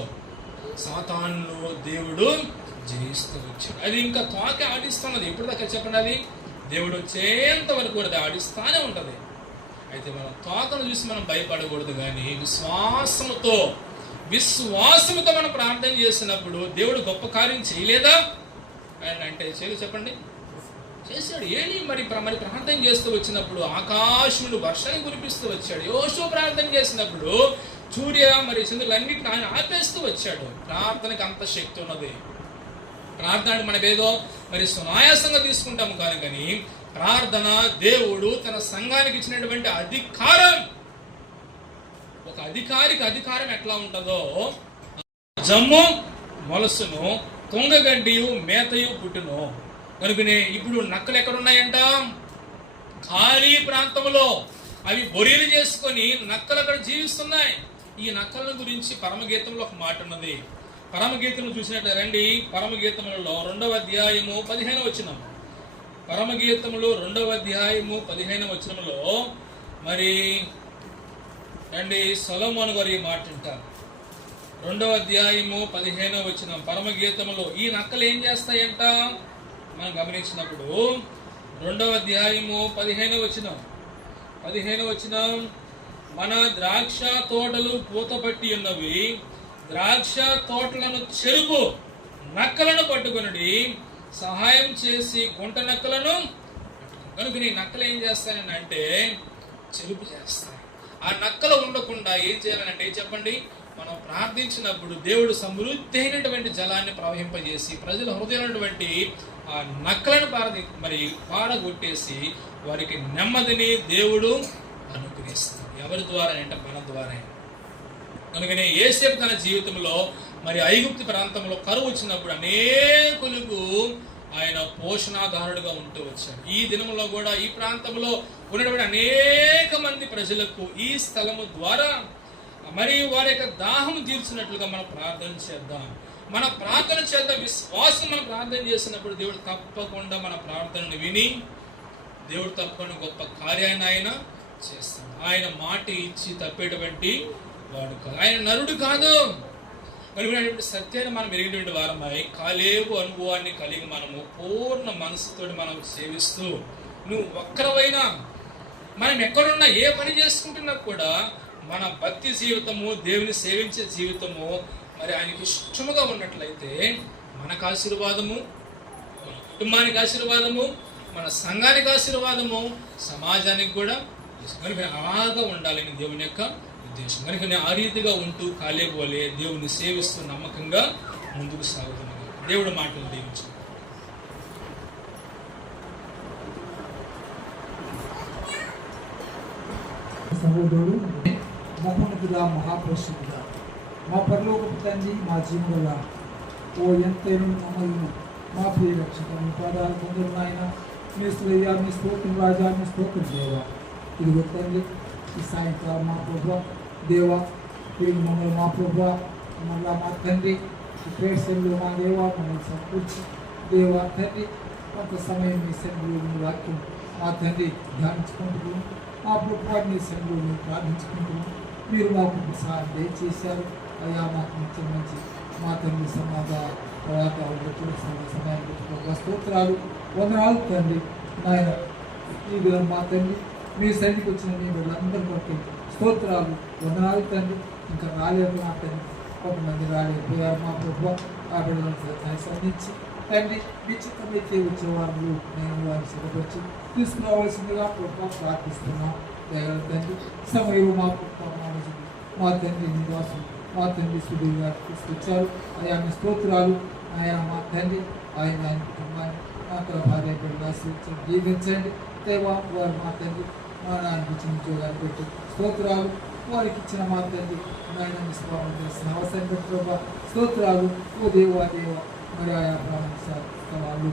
సాతాను దేవుడు జయిస్తూ వచ్చాడు. అది ఇంకా తోక ఆడిస్తున్నది. ఎప్పుడు దాకా చెప్పండి? అది దేవుడు వచ్చేంత వరకు కూడా ఆడిస్తానే ఉంటుంది. అయితే మనం తోకను చూసి మనం భయపడకూడదు. కానీ విశ్వాసముతో మనం ప్రార్థన చేసినప్పుడు దేవుడు గొప్ప కార్యం చేయలేదా అంటే చెప్పండి, చేశాడు. ఏంటి మరి ప్రార్థన చేస్తూ వచ్చినప్పుడు ఆకాశములు వర్షాన్ని కురిపిస్తూ వచ్చాడు. యోషువ ప్రార్థన చేసినప్పుడు సూర్య మరి చంద్రులన్నింటిని ఆయన ఆపేస్తూ వచ్చాడు. ప్రార్థనకి అంత శక్తి ఉన్నది. ప్రార్థన మనమేదో మరి సునాయాసంగా తీసుకుంటాము కాదు, కానీ ప్రార్థన దేవుడు తన సంఘానికి ఇచ్చినటువంటి అధికారం. ఒక అధికారికి అధికారం ఎట్లా ఉంటుందో, జమ్ము మొలసును తుంగగడ్డియు మేతయు పుట్టును. కనుకనే ఇప్పుడు నక్కలు ఎక్కడున్నాయంట? ఖాళీ ప్రాంతంలో అవి బొరీలు చేసుకొని నక్కలు అక్కడ జీవిస్తున్నాయి. ఈ నక్కల గురించి పరమగీతంలో ఒక మాట ఉన్నది. పరమగీతంలో చూసినట్టు రండి, పరమగీతములలో 2వ అధ్యాయము 15వ వచనం. పరమగీతములు 2వ అధ్యాయము 15వ వచనంలో మరి రండి, సొలొమోను గారు ఈ మాట అంటారు. 2వ అధ్యాయము 15వ వచనం పరమగీతములో ఈ నక్కలు ఏం చేస్తాయంట మనం గమనించినప్పుడు 2వ అధ్యాయము 15వ వచనం, మన ద్రాక్ష తోటలు పూతపట్టి ఉన్నవి, ద్రాక్ష తోటలను చెరుపు నక్కలను పట్టుకొనుడి, సహాయం చేసి గుంట నక్కలను. కనుక నీ నక్కలు ఏం చేస్తానని అంటే చెరుపు చేస్తాయి. ఆ నక్కలు ఉండకుండా ఏం చేయాలంటే చెప్పండి, మనం ప్రార్థించినప్పుడు దేవుడు సమృద్ధి అయినటువంటి జలాన్ని ప్రవహింపజేసి ప్రజల హృదయమైనటువంటి ఆ నక్కలను పారగొట్టేసి వారికి నెమ్మదిని దేవుడు అనుగ్రహిస్తాడు. ఎవరి ద్వారా అంటే మన ద్వారా. కనుకనే యోసేపు తన జీవితంలో మరి ఐగుప్తు ప్రాంతంలో కరువు వచ్చినప్పుడు అనేకులకు ఆయన పోషణాధారుడుగా ఉంటూ వచ్చాడు. ఈ దినంలో కూడా ఈ ప్రాంతంలో ఉన్నటువంటి అనేక మంది ప్రజలకు ఈ స్థలము ద్వారా మరి వారి యొక్క దాహం తీర్చినట్లుగా మనం ప్రార్థన చేద్దాం. మన ప్రార్థన చేద్దాం. విశ్వాసం మనం ప్రార్థన చేసినప్పుడు దేవుడు తప్పకుండా మన ప్రార్థనను విని దేవుడు తప్పకుండా గొప్ప కార్యాన్ని ఆయన చేస్తాడు. ఆయన మాట ఇచ్చి తప్పేటువంటి వాడు కాదు. ఆయన నరుడు కాదు. కనుగొనేటువంటి సత్యాన్ని మనం ఎరిగినటువంటి వారమై కాలేబు అనుభవాన్ని కలిగి మనము పూర్ణ మనసుతో మనం సేవిస్తూ, నువ్వు ఒక్కరవైనా మనం ఎక్కడున్నా ఏ పని చేసుకుంటున్నా కూడా మన భక్తి జీవితము, దేవుని సేవించే జీవితము మరి ఆయనకి ఇష్టముగా ఉన్నట్లయితే మనకు ఆశీర్వాదము, మన కుటుంబానికి ఆశీర్వాదము, మన సంఘానికి ఆశీర్వాదము, సమాజానికి కూడా. కనుక అలాగా ఉండాలని దేవుని యొక్క ఉద్దేశం. కనుక ఆ రీతిగా ఉంటూ కాలేబు వలె దేవుని సేవిస్తూ నమ్మకంగా ముందుకు సాగుతున్నాను. దేవుడు మాటలు దీవించు. సహోదరుడు మహోన్నతుడా, మహాపరిశుద్ధుడా, మా పరలోకపు తండ్రి, మా జీవుల ఓ ఎంతైనా నమ్మలను మా ప్రియ రక్షక మీ పాదాలు పొందరు నాయన. మీ స్తుయ్యా, మీ స్తోత్రం రాజా, మీ స్తోత్రం దేవా. ఇదిగో తండ్రి, ఈ సాయంకాలం మా ప్రభు దేవా, తిరిగి మమ్మల్ని మా ప్రభు మళ్ళా మా తండ్రి ఈ ప్రేక్షకులు మా దేవా మమ్మల్ని సమకూర్చి దేవా తండ్రి కొంత సమయం మీ సన్నిధిలో మీ వాక్యం మా తండ్రి ధ్యానించుకుంటూ మా ప్రభుత్వాన్ని మీ సన్నిధిలో మేము ప్రార్థించుకుంటూ మీరు మాకు సహాయం దయచేశారు. అయ్యా మాకు మంచి మా తండ్రి సమాజ తర్వాత సమయానికి స్తోత్రాలు వందనాలు తండ్రి నాయన. ఈ దినం మా తండ్రి మీ సన్నిధికి వచ్చిన మీ వీళ్ళందరి కొరకు స్తోత్రాలు వందనాలు తండ్రి. ఇంకా రాలేదు మా తండ్రి, కొంతమంది రాలేకపోయారు మా ప్రభు. ఆ బిడ్డలను సంధించి తండ్రి మీ చిత్తమైతే వచ్చేవారు నేను వారిని సిద్ధపరిచి తీసుకురావాల్సిందిగా ప్రభు ప్రార్థిస్తున్నాం. తండ్రి సమయంలో మా ప్రభు మా తండ్రి నివాసం మా తండ్రి సుధీర్ గారు తీసుకొచ్చారు. అయా మీ స్తోత్రాలు. ఆయన మా తండ్రి ఆయన కుటుంబాన్ని మాతో భార్య బిడ్డగా దీవించండి. దేవా వారు మా తండ్రి మా నాన్నకి ఇచ్చిన ఉద్యోగాలు పెట్టి స్తోత్రాలు. వారికి ఇచ్చిన మా తండ్రి నాయన నిష్పాపం చేసిన అవసరం పెట్టు స్తోత్రాలు. ఓ దేవా మరి ఆయా వాళ్ళు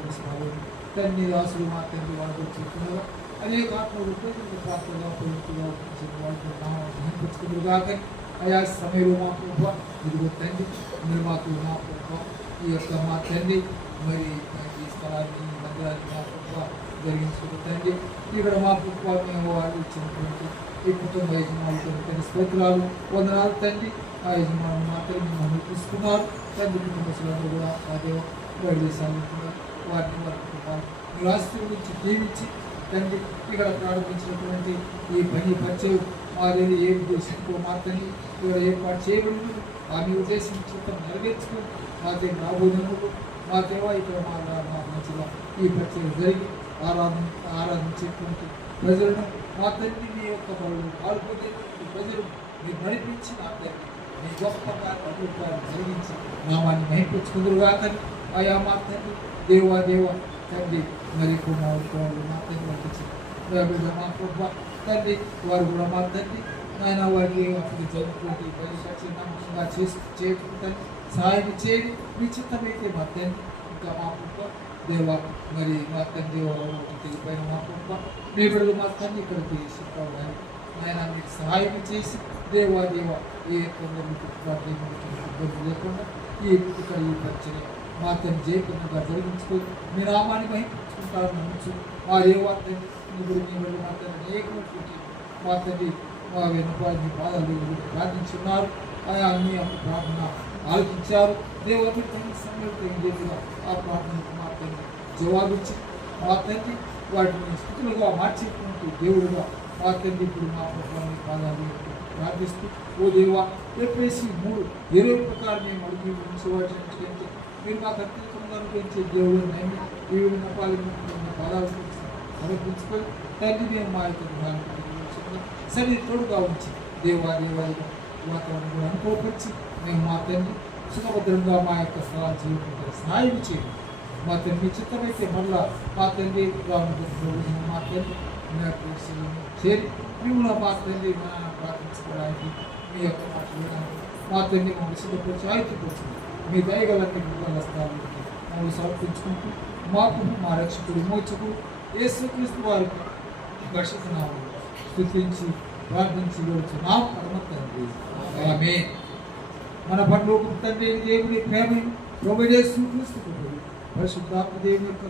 నిష్పాలు తండ్రి దాసులు మా తండ్రి వాళ్ళు చెప్తున్నారు. అనేక ఆత్మలు ప్రాప్తంగా పొలుపుగా వాళ్ళు కాక అయా సమయంలో మా ప్రభు ఇదిగో తండ్రి మీరు మాకు మా ప్రభు ఈ యొక్క మా తండ్రి మరి ఈ స్థలాన్ని మందిరాన్ని మా ప్రభు జరిగించుకుని తండ్రి ఇక్కడ మా ప్రభు మేము వాళ్ళు ఇచ్చినటువంటి ఈ కుటుంబ యజమానులతో తండ్రి స్తోత్రాలు వందనాలు తండ్రి. ఆ యజమానులు మా తండ్రి మమ్మల్ని తీసుకున్నారు తండ్రి. కుటుంబ సభ్యులు కూడా ఆ దేవ దేశాలు వారిని వారి కుటుంబాలు మీరు ఆశీర్వదించి దీవించి తండ్రి ఇక్కడ ప్రారంభించినటువంటి ఈ పని పరిచయం మాదేవి ఏ ఉద్దేశంతో మా తండ్రి ఇక్కడ ఏర్పాటు చేయబడింది ఆ మీ ఉద్దేశం చిత్తం నెరవేర్చుకుని మా దగ్గర రాబోతున్నప్పుడు మా దేవ ఇక్కడ మా మంచిగా ఈ పరిచయం జరిగి ఆరాధించేటువంటి ప్రజలను మా తండ్రి మీ యొక్క బరువులు పాల్గొని ఈ ప్రజలు మీరు నడిపించి మా తండ్రి మీ గొప్ప అద్భుతాలు జరిగించి నామాన్ని మహింపుచ్చుకుందరుగా కానీ ఆయా మా తండ్రి దేవా తండ్రి మరి కుమారుడు మా తండ్రి పంపించి మా ప్రభు తండ్రి వారు కూడా మా తండ్రి ఆయన వారికి అక్కడికి జరుగుతుంది నమ్మకంగా చేయకుండా సహాయం చేయండి. మీ చిత్తమైతే మా తండ్రి ఇంకా మా ప్రభు దేవ మరి మా తండ్రి పైన మా ప్రభు మీ బిడ్డలు మా తండ్రి ఇక్కడ తీసుకురావడానికి ఆయన మీకు సహాయం చేసి దేవా ఏ ఇబ్బంది లేకుండా ఇక్కడ ఈ పరిచయం మా తండ్రి జయపూర్ణంగా జరిగించుకొని మీ నామాన్ని మహించుకుంటారు నమ్ముచు వారు ఏ వార్త ఇప్పుడు మీ బిడ్డలు మా తండ్రి అనేకమైనటువంటి మా తండ్రి మా వెనుపాలు మీ పాదాలు ప్రార్థించున్నారు. ఆయా అన్ని ప్రార్థన ఆలోచించారు. దేవుడి తండ్రి సమయంలో ఆ ప్రార్థనకు మా తండ్రి జవాబిచ్చి మా తండ్రి వాటిని స్థితులుగా మార్చేటువంటి దేవుడుగా మా తండ్రి ఇప్పుడు మా ప్రభుత్వాన్ని పాదాలు ప్రార్థిస్తూ ఓ దేవా చెప్పేసి 3:20 ప్రకారం మేము అడిగి ఉంచి వాటిని మీరు మాకు అత్యంతంగా అనుభవించే దేవుడు నమ్మి ఈ విధంగా పాదాలు సమర్పించుకొని తండ్రి మేము మా యొక్క సరే తోడుగా ఉంచి దేవాలయ వాతావరణం కూడా అనుకోపరిచి మేము మా తండ్రి సుఖభద్రంగా మా యొక్క స్థలాలు చేయకుండా సహాయం చేయండి. మా తండ్రి చిత్తమైతే మళ్ళా మా తండ్రి మా తండ్రి చేరి మేము మా తండ్రి మన ప్రార్థించుకోవడానికి మీ యొక్క మాట వినడానికి మా తండ్రి మమ్మల్ని సిద్ధపరిచి ఆయుధపరిచింది. మీ దయగలన్నీ వస్తాను మమ్మల్ని సమర్పించుకుంటూ మాకు మా రక్షకుడు మోచకుడు యేసుక్రీస్తు వారికి పరిశుద్ధనామములో స్తుతించి ప్రార్థించి నా పరమ తండ్రి ఆమేన్. మన పరలోకపు తండ్రి దేవుని ప్రేమ ప్రభువైన యేసుక్రీస్తు పరిశుద్ధాత్మ దేవుని యొక్క